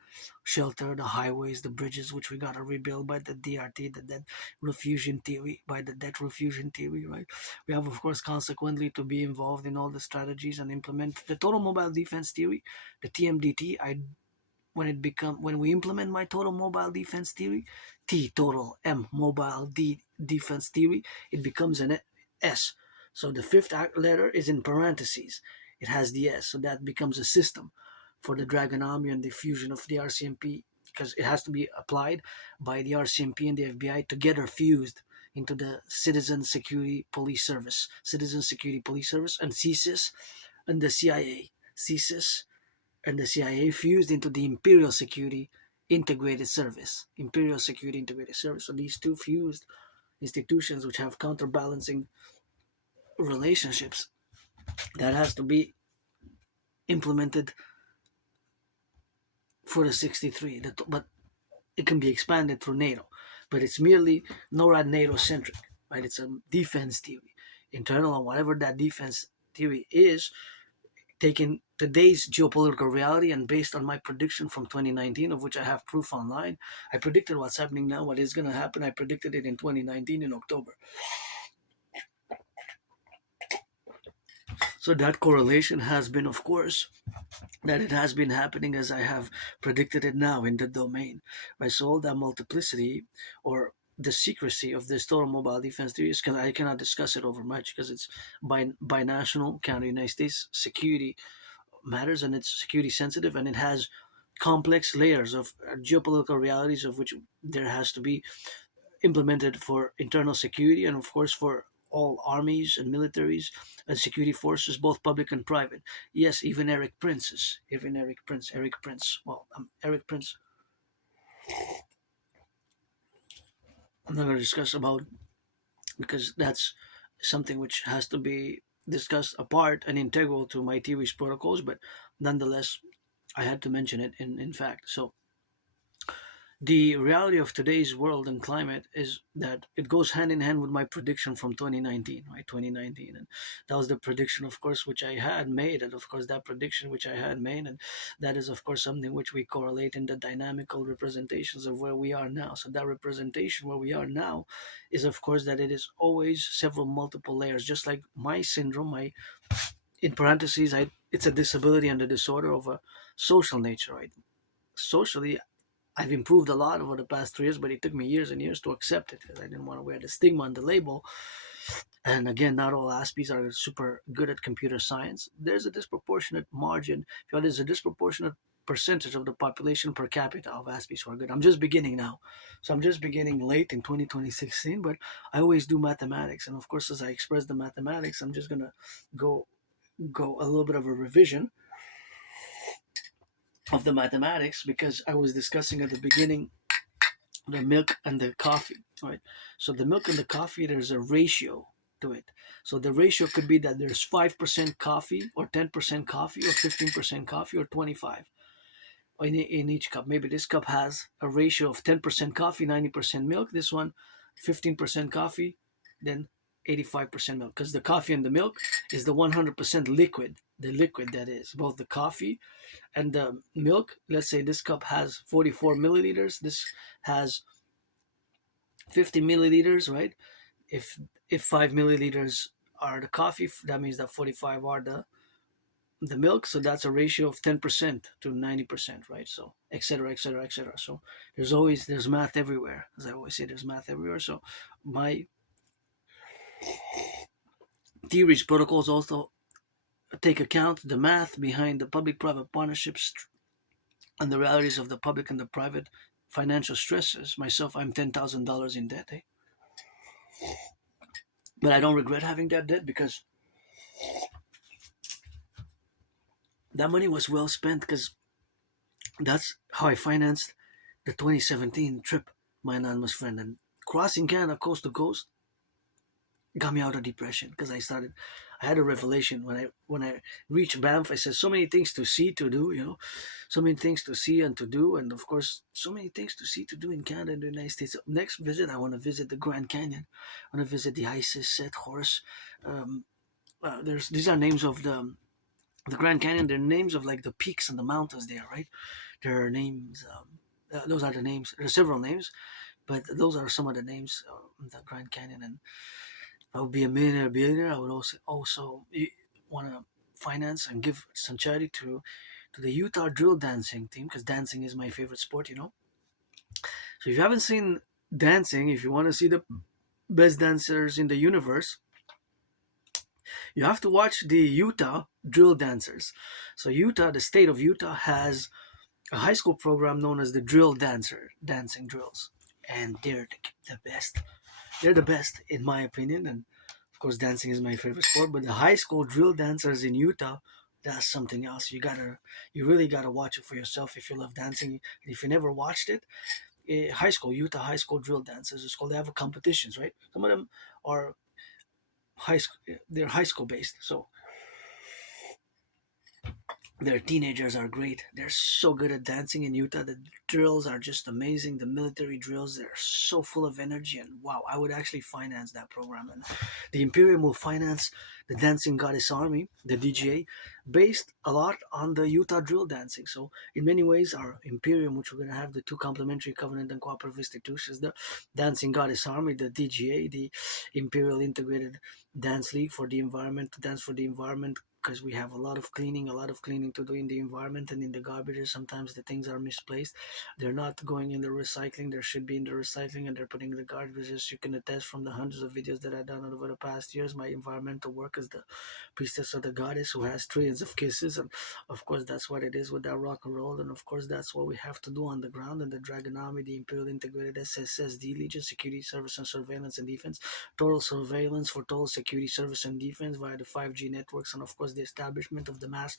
shelter, the highways, the bridges, which we got to rebuild by the DRT, the debt refusion theory, by the debt refusion theory, right? We have, of course, consequently to be involved in all the strategies and implement the total mobile defense theory, the TMDT. When we implement my total mobile defense theory, T total, M mobile, D defense theory, it becomes an S. So the fifth letter is in parentheses. It has the S, so that becomes a system for the Dragon Army and the fusion of the RCMP, because it has to be applied by the RCMP and the FBI together, fused into the Citizen Security Police Service, and CSIS and the CIA. CSIS and the CIA fused into the Imperial Security Integrated Service. Imperial Security Integrated Service. So these two fused institutions, which have counterbalancing relationships, that has to be implemented for the 63. But it can be expanded through NATO. But it's merely NORAD NATO centric, right? It's a defense theory, internal, and whatever that defense theory is, taking today's geopolitical reality and based on my prediction from 2019, of which I have proof online. I predicted what's happening now, what is going to happen. I predicted it in 2019 in October. So that correlation has been, of course, that it has been happening as I have predicted it now in the domain. Right? So all that multiplicity, or the secrecy of this total mobile defense theory, is, I cannot discuss it over much because it's binational Canada United States security matters, and it's security sensitive, and it has complex layers of geopolitical realities, of which there has to be implemented for internal security, and of course for all armies and militaries and security forces, both public and private. Yes, even Eric Prince. Well, Eric Prince. I'm not going to discuss about, because that's something which has to be discussed apart and integral to my theory's protocols, but nonetheless, I had to mention it in fact. So the reality of today's world and climate is that it goes hand in hand with my prediction from 2019, right? 2019, and that was the prediction, of course, which I had made, and of course that prediction which I had made, and that is, of course, something which we correlate in the dynamical representations of where we are now. So that representation where we are now is, of course, that it is always several multiple layers, just like my syndrome, my, in parentheses, it's a disability and a disorder of a social nature, right? Socially, I've improved a lot over the past 3 years, but it took me years and years to accept it because I didn't want to wear the stigma and the label. And again, not all Aspies are super good at computer science. There's a disproportionate margin. There's a disproportionate percentage of the population per capita of Aspies who are good. I'm just beginning now. So I'm just beginning late in 2016, but I always do mathematics. And of course, as I express the mathematics, I'm just going to go a little bit of a revision of the mathematics, because I was discussing at the beginning the milk and the coffee, right? So the milk and the coffee, there's a ratio to it. So the ratio could be that there's 5% coffee, or 10% coffee, or 15% coffee, or 25 in each cup. Maybe this cup has a ratio of 10% coffee, 90% milk. This one, 15% coffee, then 85% milk, because the coffee and the milk is the 100% liquid, the liquid that is both the coffee and the milk. Let's say this cup has 44 milliliters, this has 50 milliliters, right? If 5 milliliters are the coffee, that means that 45 are the milk. So that's a ratio of 10% to 90%, right? So etc, etc, etc. So there's math everywhere, as I always say, there's math everywhere. So my theories protocols also take account the math behind the public-private partnerships and the realities of the public and the private financial stresses. Myself, I'm $10,000 in debt. But I don't regret having that debt because that money was well spent because that's how I financed the 2017 trip, my anonymous friend. And crossing Canada coast to coast got me out of depression because I had a revelation when I reached Banff. I said so many things to see, to do, so many things to see and to do, and of course so many things to see, to do in Canada and the United States. Next visit, I want to visit the Grand Canyon. I want to visit the Isis Set Horse. um, there's These are names of the Grand Canyon. They're names of like the peaks and the mountains there, right? There are names. Those are the names. There are several names, but those are some of the names of the Grand Canyon. And I would be a millionaire, billionaire. I would also want to finance and give some charity to the Utah drill dancing team because dancing is my favorite sport. So if you haven't seen dancing, if you want to see the best dancers in the universe, you have to watch the Utah drill dancers. So Utah, the state of Utah, has a high school program known as the drill dancing drills, and they're the best. They're the best in my opinion, and of course, dancing is my favorite sport. But the high school drill dancers in Utah, that's something else. You really gotta watch it for yourself if you love dancing. And if you never watched it, Utah high school drill dancers, it's called. They have competitions, right? Some of them are high school. They're high school based, so their teenagers are great. They're so good at dancing in Utah. The drills are just amazing. The military drills, they're so full of energy. And wow, I would actually finance that program. And the Imperium will finance the Dancing Goddess Army, the DGA, based a lot on the Utah drill dancing. So in many ways, our Imperium, which we're going to have the two complementary covenant and cooperative institutions, the Dancing Goddess Army, the DGA, the Imperial Integrated Dance League for the Environment, to dance for the environment, because we have a lot of cleaning to do in the environment and in the garbages. Sometimes the things are misplaced. They're not going in the recycling. There should be in the recycling, and they're putting in the garbages. You can attest from the hundreds of videos that I've done over the past years. My environmental work is the priestess of the goddess who has trillions of kisses, and of course that's what it is with that rock and roll, and of course that's what we have to do on the ground. And the Dragon Army, the Imperial Integrated SSSD Legion, Security Service and Surveillance and Defense, total surveillance for total security service and defense via the 5G networks, and of course the establishment of the mass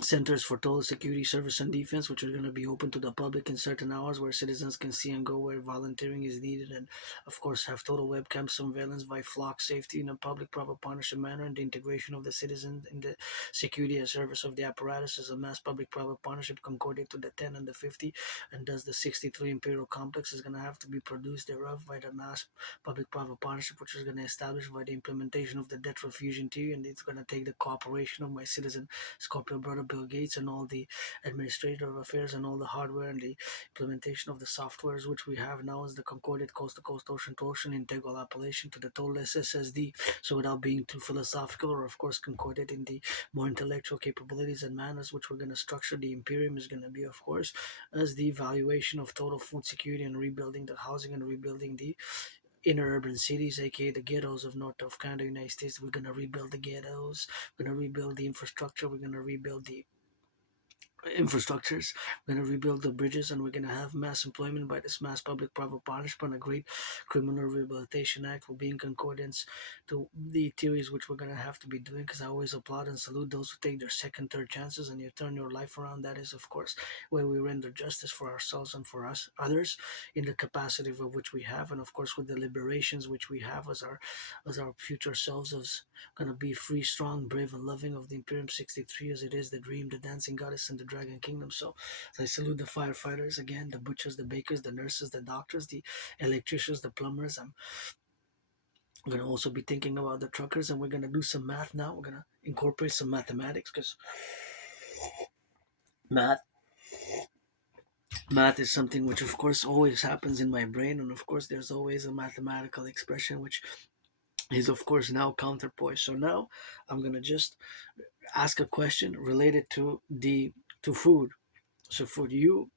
centers for total security service and defense, which are going to be open to the public in certain hours where citizens can see and go where volunteering is needed, and of course have total webcam surveillance by flock safety in a public-private partnership manner, and the integration of the citizen in the security and service of the apparatus as a mass public-private partnership concorded to the 10 and the 50, and thus the 63 imperial complex is going to have to be produced thereof by the mass public-private partnership, which is going to establish by the implementation of the debt refusion theory, and it's going to take the cooperation of my citizen Scorpio brother Bill Gates and all the administrative affairs and all the hardware and the implementation of the softwares which we have now as the concorded coast to coast, ocean to ocean, integral appellation to the total SSSD. So without being too philosophical, or of course concorded in the more intellectual capabilities and manners which we're going to structure, the Imperium is going to be, of course, as the evaluation of total food security and rebuilding the housing and rebuilding the inner urban cities, aka the ghettos of North of Canada, United States. We're gonna rebuild the ghettos. We're gonna rebuild the infrastructure. We're gonna rebuild the infrastructures. We're going to rebuild the bridges, and we're going to have mass employment by this mass public-private partnership, and a great criminal rehabilitation act will be in concordance to the theories which we're going to have to be doing. Because I always applaud and salute those who take their second, third chances and you turn your life around. That is, of course, where we render justice for ourselves and for us others in the capacity of which we have, and of course with the liberations which we have as our future selves, as going to be free, strong, brave, and loving of the Imperium 63 as it is the dream, the dancing goddess, and the dragon kingdom. So I salute the firefighters again, the butchers, the bakers, the nurses, the doctors, the electricians, the plumbers. I'm going to also be thinking about the truckers, and we're going to do some math now. We're going to incorporate some mathematics because math math is something which of course always happens in my brain, and of course there's always a mathematical expression which is of course now counterpoise. So now I'm going to just ask a question related to food. So food, you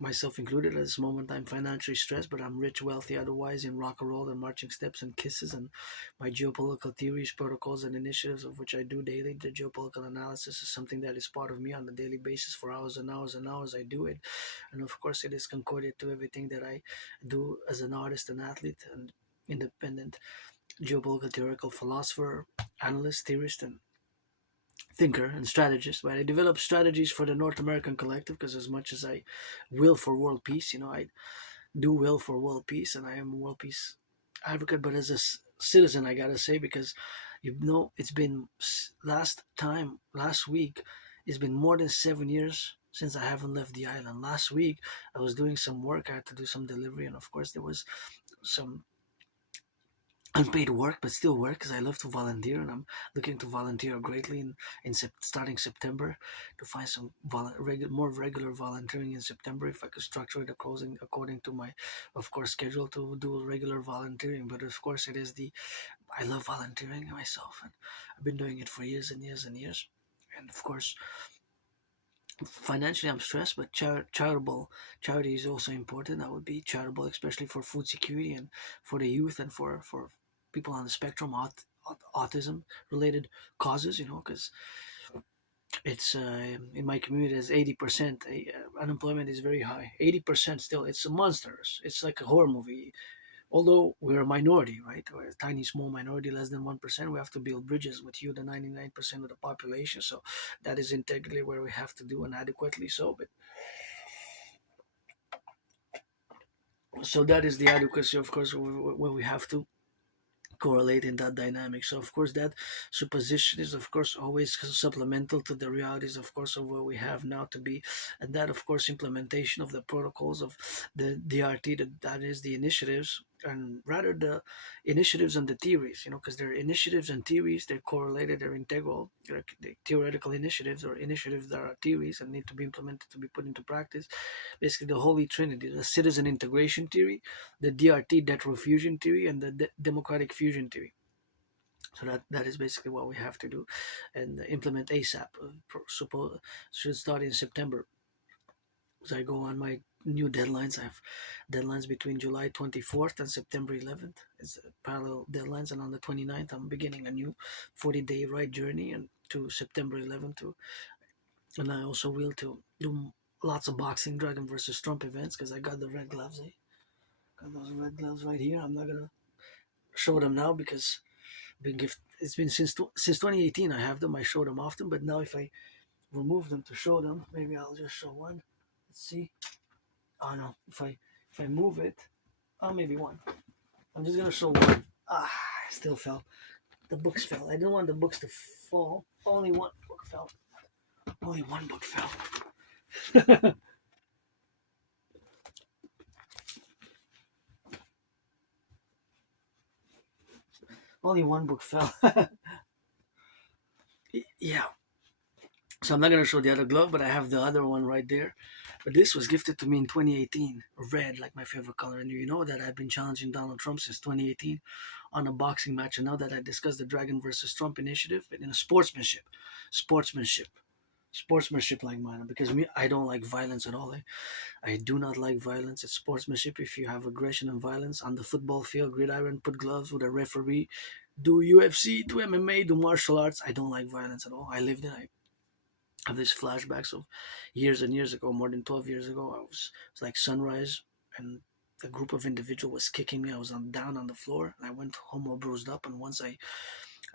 myself included. At this moment, I'm financially stressed, but I'm rich, wealthy otherwise in rock and roll and marching steps and kisses and my geopolitical theories, protocols, and initiatives of which I do daily. The geopolitical analysis is something that is part of me on a daily basis for hours and hours and hours. I do it. And of course, it is concordant to everything that I do as an artist and athlete and independent geopolitical theoretical philosopher, analyst, theorist, and thinker and strategist. But I develop strategies for the North American collective because as much as I will for world peace, I do will for world peace, and I am a world peace advocate. But as a citizen, I gotta say, because it's been last week, it's been more than 7 years since I haven't left the island. Last week, I was doing some work. I had to do some delivery, and of course, there was some unpaid work, but still work because I love to volunteer, and I'm looking to volunteer greatly starting September to find some more regular volunteering in September if I could structure it according to my, of course, schedule to do regular volunteering. But of course, I love volunteering myself, and I've been doing it for years and years and years. And of course, financially I'm stressed, but charity is also important. That would be charitable, especially for food security and for the youth and for people on the spectrum, autism related causes, because it's in my community is 80%. Unemployment is very high. 80% still. It's a monsters. It's like a horror movie. Although we're a minority, right? We're a tiny, small minority, less than 1%. We have to build bridges with you, the 99% of the population. So that is integrally where we have to do and adequately so. But so that is the adequacy, of course, where we have to correlate in that dynamic. So of course that supposition is of course always supplemental to the realities of course of what we have now to be, and that of course implementation of the protocols of the DRT, that is the initiatives, and rather the initiatives and the theories, because they're initiatives and theories, they're correlated, they're integral, they're theoretical initiatives or initiatives that are theories and need to be implemented to be put into practice. Basically the holy trinity: the citizen integration theory, the DRT, debt fusion theory, and the democratic fusion theory. So that is basically what we have to do and implement ASAP. Should start in September. So I go on my new deadlines. I have deadlines between July 24th and September 11th. It's parallel deadlines, and on the 29th, I'm beginning a new 40-day ride journey and to September 11th. And I also will to do lots of boxing, Dragon versus Trump events because I got the red gloves. Got those red gloves right here. I'm not gonna show them now because it's been since 2018. I have them. I show them often, but now if I remove them to show them, maybe I'll just show one. Let's see. Oh no, if I move it, oh maybe one. I'm just gonna show one. I still fell. The books fell. I didn't want the books to fall. Only one book fell. Only one book fell. Only one book fell. Yeah. So I'm not gonna show the other glove, but I have the other one right there. But this was gifted to me in 2018, red, like my favorite color. And you know that I've been challenging Donald Trump since 2018 on a boxing match. And now that I discussed the Dragon versus Trump initiative in a sportsmanship, sportsmanship like mine. Because me, I don't like violence at all. I do not like violence. It's sportsmanship. If you have aggression and violence on the football field, gridiron, put gloves with a referee, do UFC, do MMA, do martial arts. I don't like violence at all. I lived in. I have these flashbacks of years and years ago, more than 12 years ago. It was like sunrise, and a group of individual was kicking me. I was down on the floor, and I went home all bruised up. And once I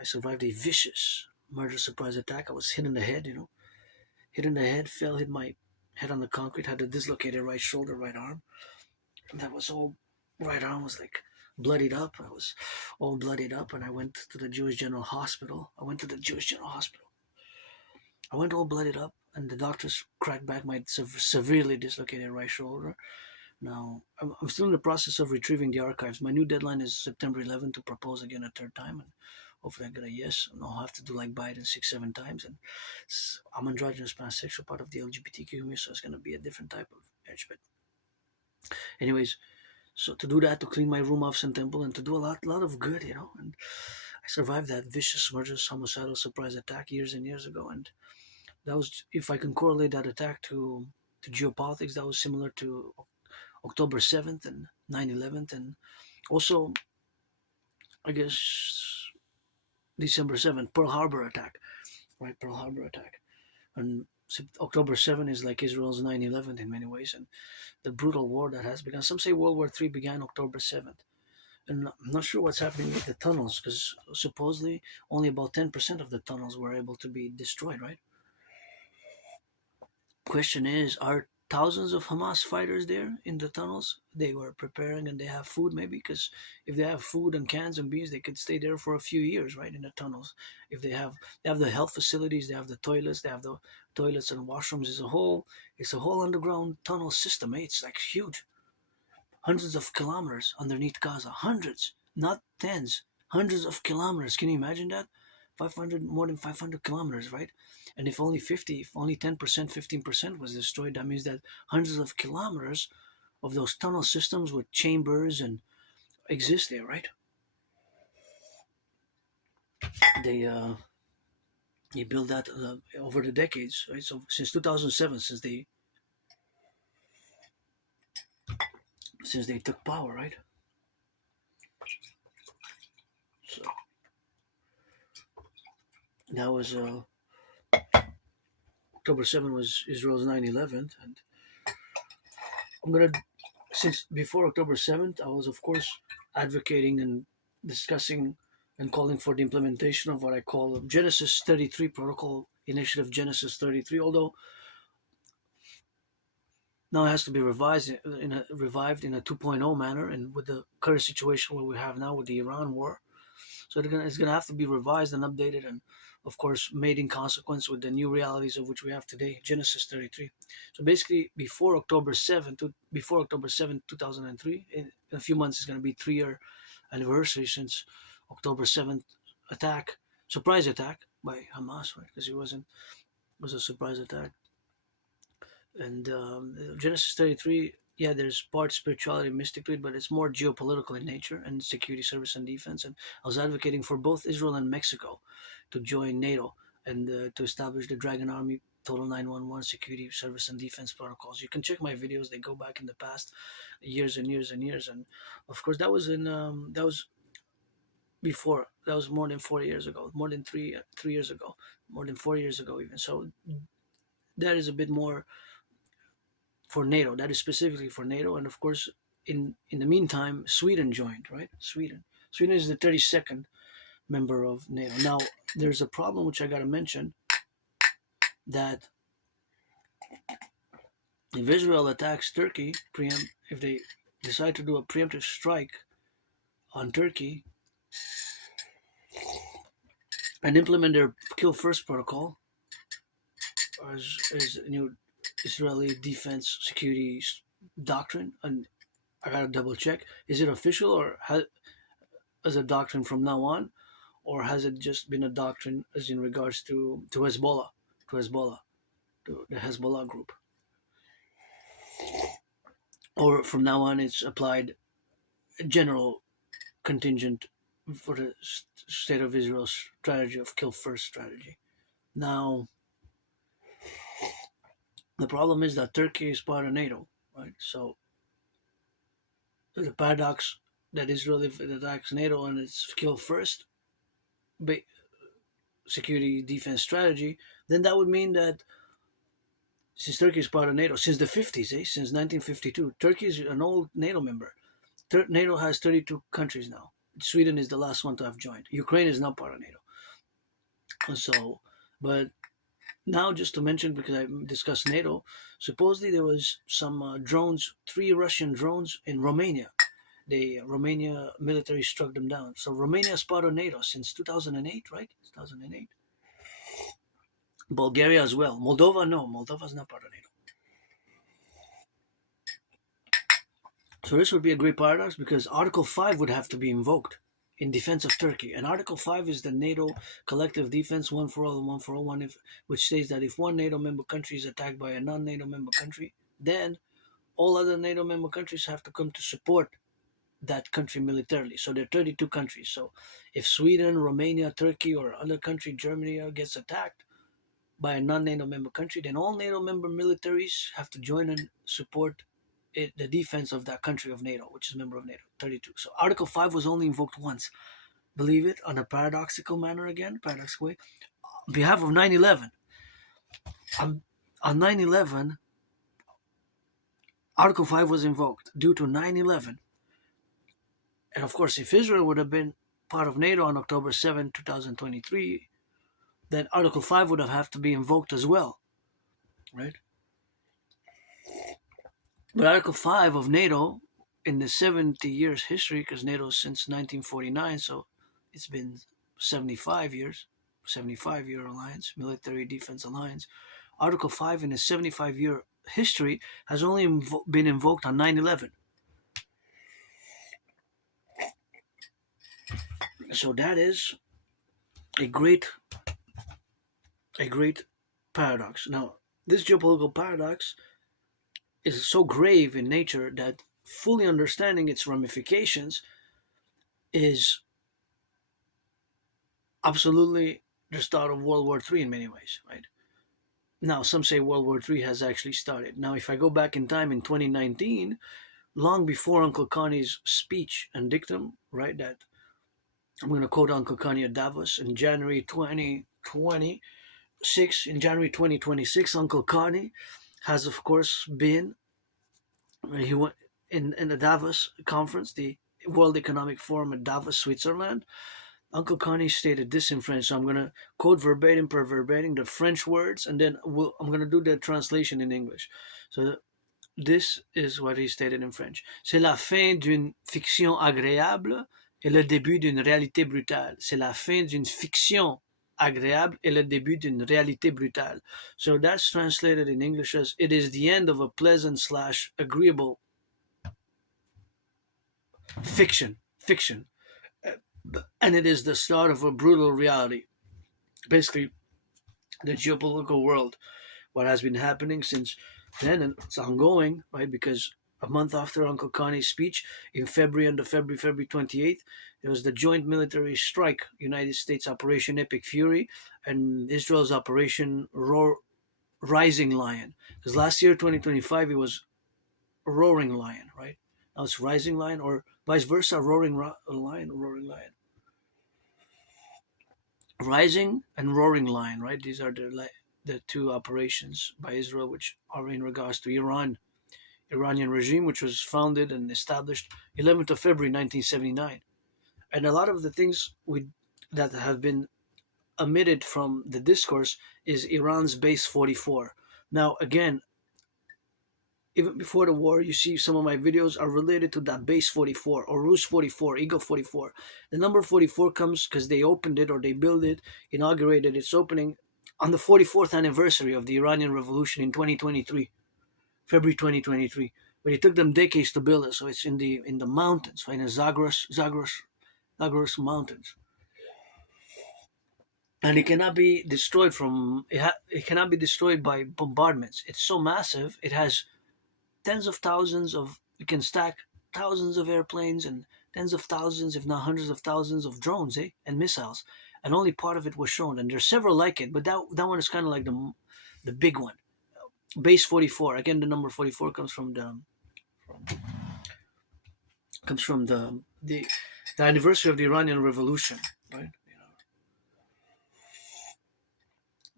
survived a vicious murder surprise attack. I was hit in the head, hit in the head, fell, hit my head on the concrete, had a dislocated right shoulder, right arm. And that was all, right arm was like bloodied up. I was all bloodied up, and I went to the Jewish General Hospital. I went all blooded up, and the doctors cracked back my severely dislocated right shoulder. Now, I'm still in the process of retrieving the archives. My new deadline is September 11th to propose again a third time, and hopefully I get a yes. And I'll have to do like Biden 6, 7 times. And I'm androgynous pansexual, part of the LGBTQ community, so it's going to be a different type of edge. But anyways, so to do that, to clean my room off Sun Temple, and to do a lot of good, and I survived that vicious, murderous, homicidal surprise attack years and years ago, and that was, if I can correlate that attack to geopolitics, that was similar to October 7th and 9/11, and also I guess December 7th, Pearl Harbor attack, right? Pearl Harbor attack, and October 7th is like Israel's 9/11 in many ways, and the brutal war that has begun. Some say World War III began October 7th. And I'm not sure what's happening with the tunnels because supposedly only about 10% of the tunnels were able to be destroyed, right? Question is, are thousands of Hamas fighters there in the tunnels? They were preparing and they have food maybe because if they have food and cans and beans, they could stay there for a few years, right, in the tunnels. If they have the health facilities, they have the toilets, they have the toilets and washrooms. It's a whole underground tunnel system. Eh? It's like huge, hundreds of kilometers underneath Gaza, hundreds, not tens, hundreds of kilometers. Can you imagine that? 500, more than 500 kilometers, right? And if only 50, if only 10%, 15% was destroyed, that means that hundreds of kilometers of those tunnel systems with chambers and exist there, right? They they built that over the decades, right? So since 2007, since they took power, right? So that was October 7th was Israel's 9/11, and I'm gonna since before October 7th, I was of course advocating and discussing and calling for the implementation of what I call Genesis 33 Protocol Initiative Genesis 33. Although now it has to be revived in a 2.0 manner, and with the current situation where we have now with the Iran war, so it's gonna have to be revised and updated, and of course made in consequence with the new realities of which we have today. Genesis 33. So basically, before October 7th, 2003, in a few months, it's gonna be 3-year anniversary since October 7th surprise attack by Hamas, right? Because it was a surprise attack. And Genesis 33, yeah, there's part spirituality mystic to it, but it's more geopolitical in nature and security, service, and defense. And I was advocating for both Israel and Mexico to join NATO and to establish the Dragon Army Total 911 security, service, and defense protocols. You can check my videos; they go back in the past, years and years and years. And of course, that was before. That was more than 4 years ago, more than 3 years ago, more than 4 years ago, even. So that is a bit more for NATO. That is specifically for NATO, and of course, in the meantime, Sweden joined. Right, Sweden is the 32nd member of NATO. Now, there's a problem which I got to mention that if Israel attacks Turkey, if they decide to do a preemptive strike on Turkey and implement their kill first protocol as a new Israeli defense security doctrine, and I gotta double check: is it official or as a doctrine from now on, or has it just been a doctrine as in regards to Hezbollah, to Hezbollah, to the Hezbollah group, or from now on it's applied general contingent for the state of Israel's strategy of kill first strategy. Now, the problem is that Turkey is part of NATO, right? So the paradox that Israel, if it attacks NATO and it's kill first security defense strategy, then that would mean that since Turkey is part of NATO since the 50s, since 1952, Turkey is an old NATO member. NATO has 32 countries now. Sweden is the last one to have joined. Ukraine is not part of NATO. So, but now just to mention, because I discussed NATO, supposedly there was some drones, 3 Russian drones in Romania. The Romania military struck them down. So Romania is part of NATO since 2008, right? 2008. Bulgaria as well. Moldova, no. Moldova is not part of NATO. So this would be a great paradox because Article 5 would have to be invoked in defense of Turkey. And Article 5 is the NATO collective defense, one for all and one for all, which says that if one NATO member country is attacked by a non-NATO member country, then all other NATO member countries have to come to support that country militarily. So there are 32 countries. So if Sweden, Romania, Turkey, or other country, Germany, gets attacked, by a non-NATO member country, then all NATO member militaries have to join and support the defense of that country of NATO, which is a member of NATO. 32. So Article 5 was only invoked once. Believe it, on a paradoxical way. On behalf of 9/11, on 9/11, Article 5 was invoked due to 9/11. And of course, if Israel would have been part of NATO on October 7, 2023, then Article 5 would have to be invoked as well, right? But Article 5 of NATO, in the 70 years history, because NATO is since 1949, so it's been 75 years, 75-year alliance, military defense alliance. Article 5 in the 75-year history has only been invoked on 9/11. So that is a great paradox. Now, this geopolitical paradox is so grave in nature that fully understanding its ramifications is absolutely the start of World War III in many ways, right? Now, some say World War III has actually started. Now, if I go back in time in 2019, long before Uncle Connie's speech and dictum, right, that I'm going to quote Uncle Connie at Davos in January 2026. In January 2026, Uncle Connie has, of course, been he went in the Davos conference, the World Economic Forum at Davos, Switzerland. Uncle Connie stated this in French, so I'm going to quote verbatim per verbatim the French words, and then I'm going to do the translation in English. So this is what he stated in French. C'est la fin d'une fiction agréable et le début d'une réalité brutale. C'est la fin d'une fiction agréable et le début d'une réalité brutale. So that's translated in English as it is the end of a pleasant / agreeable fiction, and it is the start of a brutal reality. Basically, the geopolitical world, what has been happening since then, and it's ongoing, right? Because a month after Uncle Connie's speech in February, on the February 28th, there was the joint military strike, United States Operation Epic Fury and Israel's Operation Rising Lion. Because last year, 2025, it was Roaring Lion, right? Now it's Rising Lion, or vice versa, Roaring Lion. Rising and Roaring Lion, right? These are the two operations by Israel, which are in regards to Iranian regime, which was founded and established 11th of February 1979. And a lot of the things that have been omitted from the discourse is Iran's Base 44. Now, again, even before the war, you see some of my videos are related to that Base 44 or Rus 44, Eagle 44. The number 44 comes because they opened it, or they built it, inaugurated its opening on the 44th anniversary of the Iranian Revolution in 2023, February 2023. But it took them decades to build it, so it's in the mountains, right, in the Zagros Mountains. And it cannot be destroyed it cannot be destroyed by bombardments. It's so massive, it has tens of thousands of, you can stack thousands of airplanes and tens of thousands, if not hundreds of thousands of drones, and missiles. And only part of it was shown. And there's several like it, but that one is kind of like the big one. Base 44. Again, the number 44 comes from the anniversary of the Iranian Revolution, right?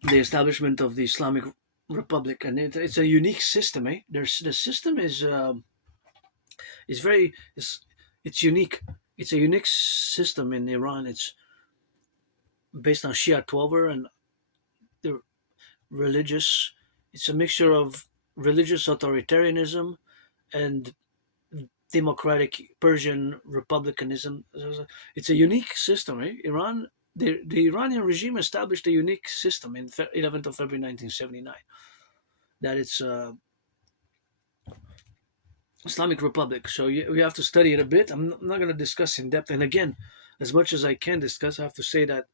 The establishment of the Islamic Republic, and it's a unique system. The system is it's unique. It's a unique system in Iran. It's based on Shia Twelver and the religious. It's a mixture of religious authoritarianism and democratic Persian republicanism. It's a unique system. Iran. The Iranian regime established a unique system in 11th of February 1979. That it's Islamic Republic. So we have to study it a bit. I'm not going to discuss in depth. And again, as much as I can discuss, I have to say that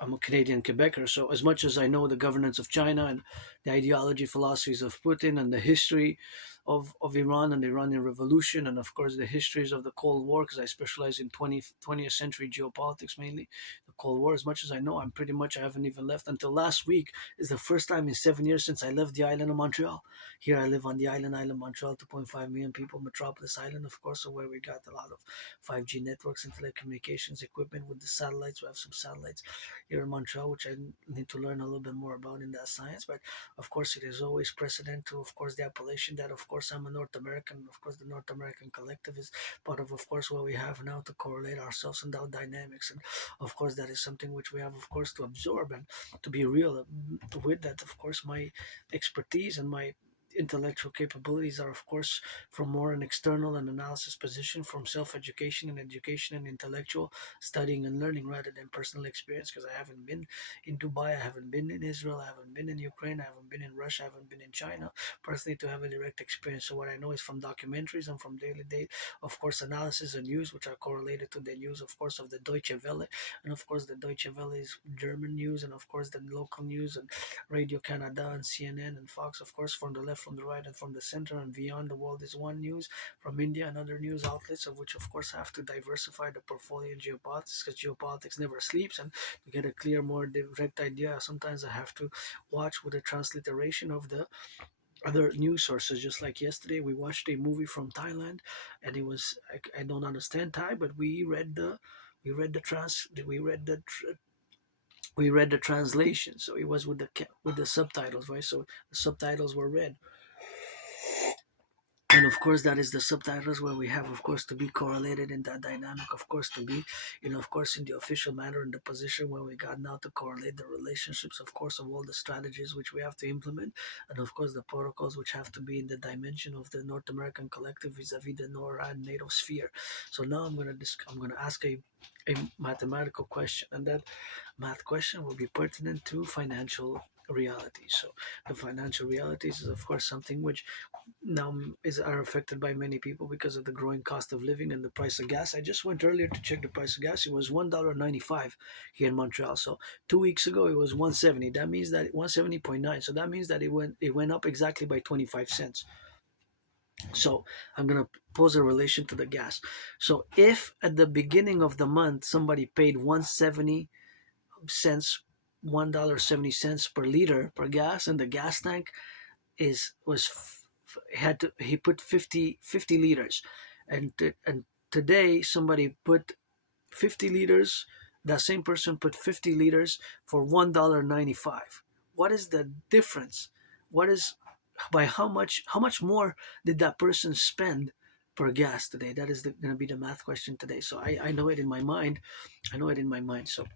I'm a Canadian Quebecer, so as much as I know the governance of China and the ideology, philosophies of Putin and the history of Iran and the Iranian Revolution, and of course the histories of the Cold War, because I specialize in 20th century geopolitics mainly, the Cold War. As much as I know, I haven't even left until last week. Is the first time in 7 years since I left the island of Montreal. Here I live on the island Montreal, 2.5 million people, metropolis island, of course, so where we got a lot of 5G networks and telecommunications equipment with the satellites. We have some satellites here in Montreal, which I need to learn a little bit more about in that science. But of course, it is always precedent to, of course, the appellation that, of course, I'm a North American. Of course, the North American Collective is part of course, what we have now to correlate ourselves and our dynamics. And of course, that is something which we have, of course, to absorb and to be real with that. Of course, my expertise and my intellectual capabilities are, of course, from more an external and analysis position, from self-education and education and intellectual studying and learning rather than personal experience, because I haven't been in Dubai, I haven't been in Israel, I haven't been in Ukraine, I haven't been in Russia, I haven't been in China personally to have a direct experience. So what I know is from documentaries and from daily day, of course, analysis and news, which are correlated to the news, of course, of the Deutsche Welle, and of course the Deutsche Welle is German news, and of course the local news and Radio Canada and CNN and Fox, of course, from the left, from the right, and from the center and beyond the world is one news from India and other news outlets, of which, of course, have to diversify the portfolio in geopolitics, because geopolitics never sleeps. And to get a clear, more direct idea, sometimes I have to watch with a transliteration of the other news sources. Just like yesterday, we watched a movie from Thailand, and it was I don't understand Thai, but we read the trans we read the we read the translation, so it was with the subtitles, right? So the subtitles were read, and of course that is the subtitles where we have, of course, to be correlated in that dynamic, of course, to be, of course, in the official manner, in the position where we got now to correlate the relationships, of course, of all the strategies which we have to implement, and of course the protocols which have to be in the dimension of the North American Collective vis-a-vis the NORAD NATO sphere. So now I'm gonna ask a mathematical question, and that math question will be pertinent to financial realities. So the financial realities is, of course, something which now are affected by many people because of the growing cost of living and the price of gas. I just went earlier to check the price of gas. It was $1.95 here in Montreal. So 2 weeks ago it was 170. That means that 170.9. So that means that it went up exactly by 25 cents. So I'm gonna pose a relation to the gas. So if at the beginning of the month somebody paid 170 cents, $1.70 per liter per gas, and the gas tank is was had to he put 50 liters, and today somebody put 50 liters. That same person put 50 liters for $1.95. What is the difference? What is by how much more did that person spend per gas today? That is going to be the math question today. So I know it in my mind. So,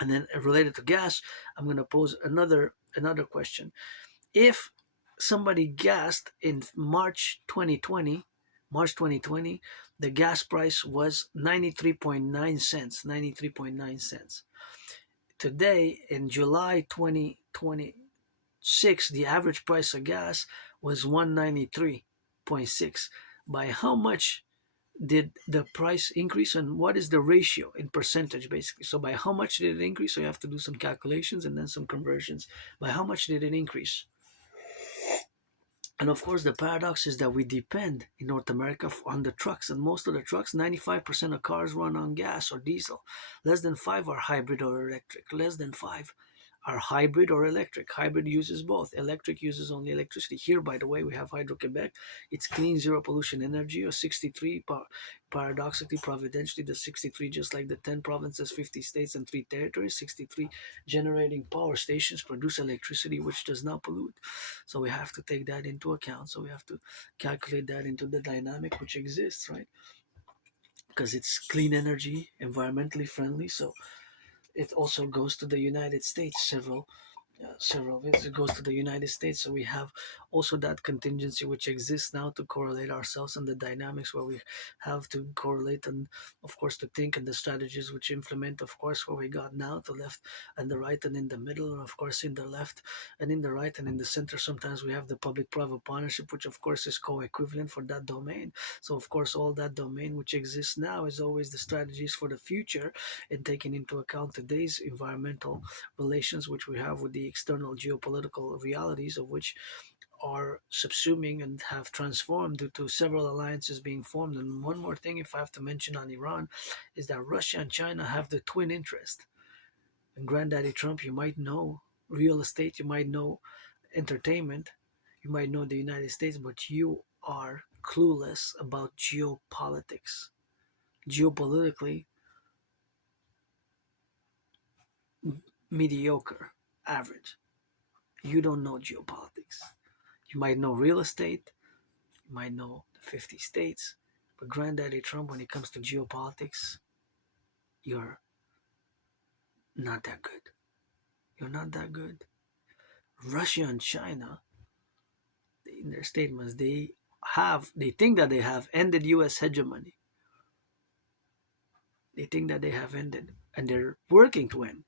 and then related to gas, I'm going to pose another question. If somebody gassed in March 2020, the gas price was 93.9 cents, 93.9 cents. Today, in July 2026, the average price of gas was 193.6. By how much did the price increase, and what is the ratio in percentage, basically? So by how much did it increase? So you have to do some calculations and then some conversions. By how much did it increase? And of course, the paradox is that we depend in North America on the trucks, and most of the trucks, 95% of cars run on gas or diesel. Less than 5 are hybrid or electric. Less than 5 are hybrid or electric. Hybrid uses both. Electric uses only electricity. Here, by the way, we have Hydro-Quebec. It's clean, zero pollution energy, or 63, paradoxically, providentially, the 63, just like the 10 provinces, 50 states, and 3 territories, 63 generating power stations produce electricity, which does not pollute. So we have to take that into account. So we have to calculate that into the dynamic which exists, right? Because it's clean energy, environmentally friendly. So it also goes to the United States. Several several of it goes to the United States. So we have also that contingency which exists now to correlate ourselves and the dynamics where we have to correlate and, of course, to think and the strategies which implement, of course, where we got now, the left and the right and in the middle, and of course in the left and in the right and in the center. Sometimes we have the public-private partnership, which of course is co-equivalent for that domain. So of course all that domain which exists now is always the strategies for the future and taking into account today's environmental relations which we have with the external geopolitical realities of which are subsuming and have transformed due to several alliances being formed. And one more thing, if I have to mention on Iran, is that Russia and China have the twin interest. And Granddaddy Trump, you might know real estate, you might know entertainment, you might know the United States, but you are clueless about geopolitics. Geopolitically, mediocre, average. You don't know geopolitics. You might know real estate, you might know the 50 states, but Granddaddy Trump, when it comes to geopolitics, you're not that good. You're not that good. Russia and China, in their statements, they think that they have ended U.S. hegemony. They think that they have ended, and they're working to end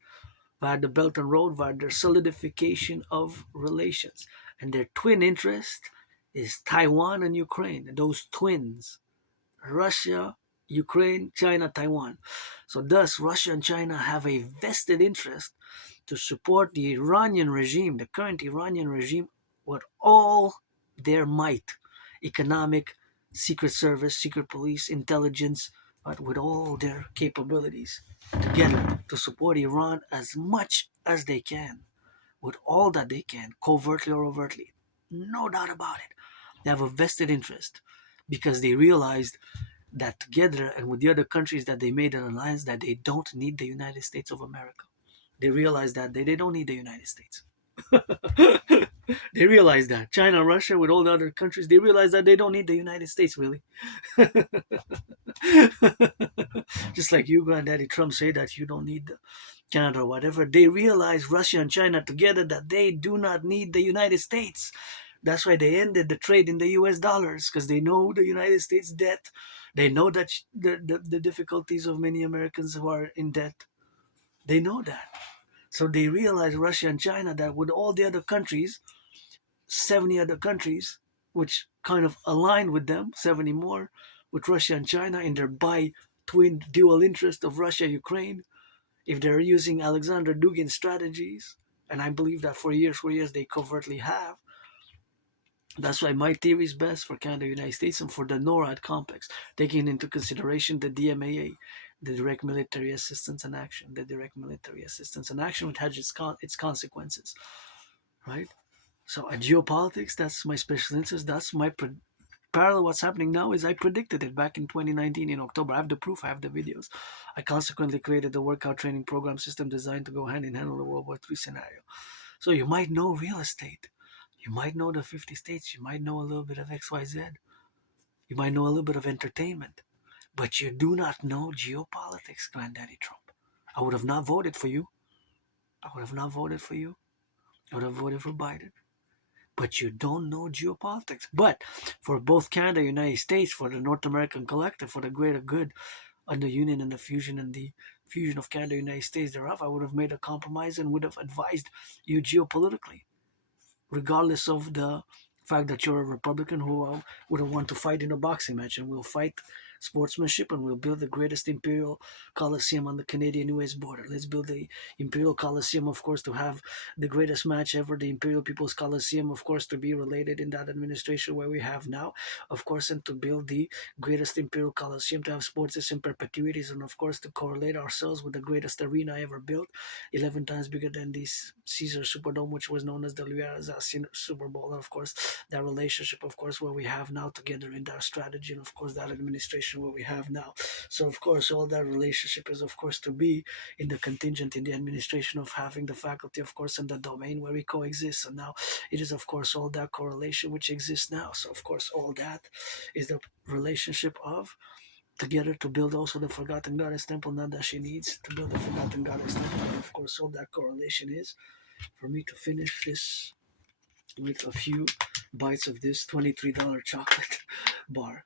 via the Belt and Road, via their solidification of relations. And their twin interest is Taiwan and Ukraine, those twins, Russia, Ukraine, China, Taiwan. So thus, Russia and China have a vested interest to support the Iranian regime, the current Iranian regime, with all their might, economic, secret service, secret police, intelligence, but with all their capabilities together to support Iran as much as they can, with all that they can, covertly or overtly. No doubt about it. They have a vested interest because they realized that together and with the other countries that they made an alliance that they don't need the United States of America. They realize that they don't need the United States. They realize that China, Russia, with all the other countries, they realize that they don't need the United States, really. Just like you, Granddaddy Trump, say that you don't need Canada or whatever. They realize, Russia and China together, that they do not need the United States. That's why they ended the trade in the US dollars, because they know the United States debt. They know that the difficulties of many Americans who are in debt. They know that. So they realize, Russia and China, that with all the other countries, 70 other countries, which kind of aligned with them, 70 more, with Russia and China in their twin dual interest of Russia, Ukraine, if they're using Alexander Dugin strategies, and I believe that for years they covertly have, that's why my theory is best for Canada, United States, and for the NORAD complex, taking into consideration the DMAA, the Direct Military Assistance and Action, which has its consequences, right? So at geopolitics, that's my special interest. That's my parallel. What's happening now is I predicted it back in 2019 in October. I have the proof. I have the videos. I consequently created the workout training program system designed to go hand in hand with the World War III scenario. So you might know real estate. You might know the 50 states. You might know a little bit of XYZ. You might know a little bit of entertainment. But you do not know geopolitics, Granddaddy Trump. I would have not voted for you. I would have not voted for you. I would have voted for Biden. But you don't know geopolitics. But for both Canada, United States, for the North American collective, for the greater good and the union and the fusion of Canada, United States thereof, I would have made a compromise and would have advised you geopolitically, regardless of the fact that you're a Republican who would want to fight in a boxing match, and will fight sportsmanship, and we'll build the greatest Imperial Coliseum on the Canadian-US border. Let's build the Imperial Coliseum, of course, to have the greatest match ever, the Imperial People's Coliseum, of course, to be related in that administration where we have now, of course, and to build the greatest Imperial Coliseum, to have sports in perpetuities, and of course to correlate ourselves with the greatest arena ever built, 11 times bigger than the Caesar Superdome, which was known as the Louis Super Bowl, and of course that relationship, of course, where we have now together in that strategy, and of course that administration where we have now. So of course all that relationship is, of course, to be in the contingent in the administration of having the faculty, of course, in the domain where we coexist. And now it is, of course, all that correlation which exists now. So of course all that is the relationship of together to build also the forgotten goddess temple, not that she needs to build the forgotten goddess temple, but of course all that correlation is for me to finish this with a few bites of this $23 chocolate bar.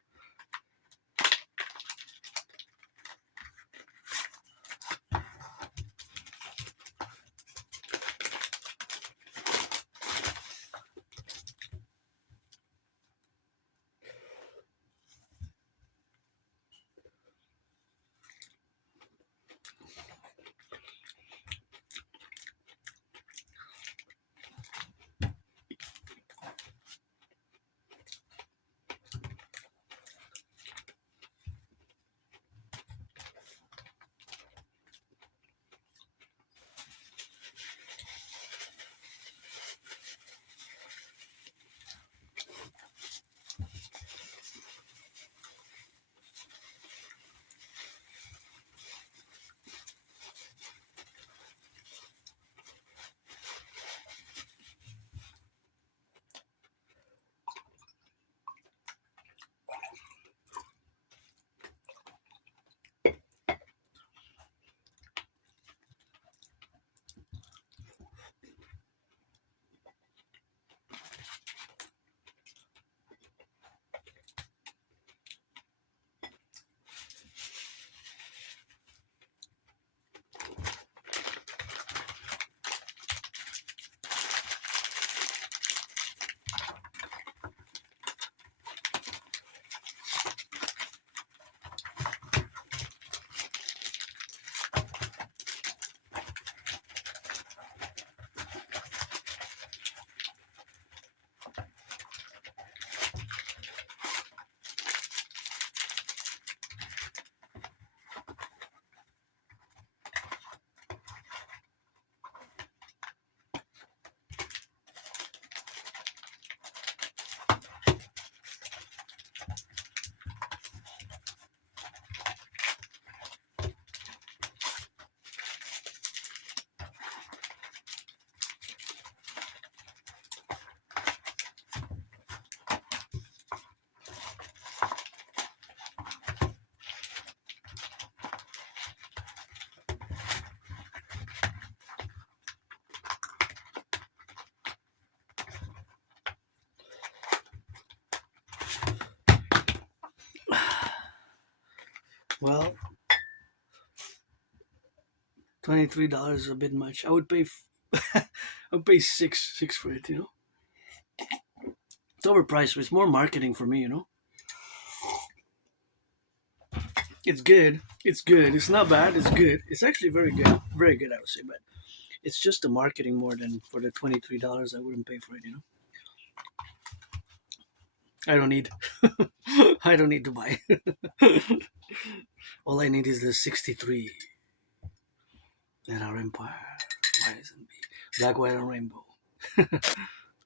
Well, $23 is a bit much. I would pay I would pay six for it, It's overpriced, but it's more marketing for me, It's good. It's good. It's not bad. It's good. It's actually very good. Very good, I would say, but it's just the marketing more than for the $23 I wouldn't pay for it, I don't need I don't need to buy. All I need is the 63 and our empire. Why isn't it black, white, and rainbow?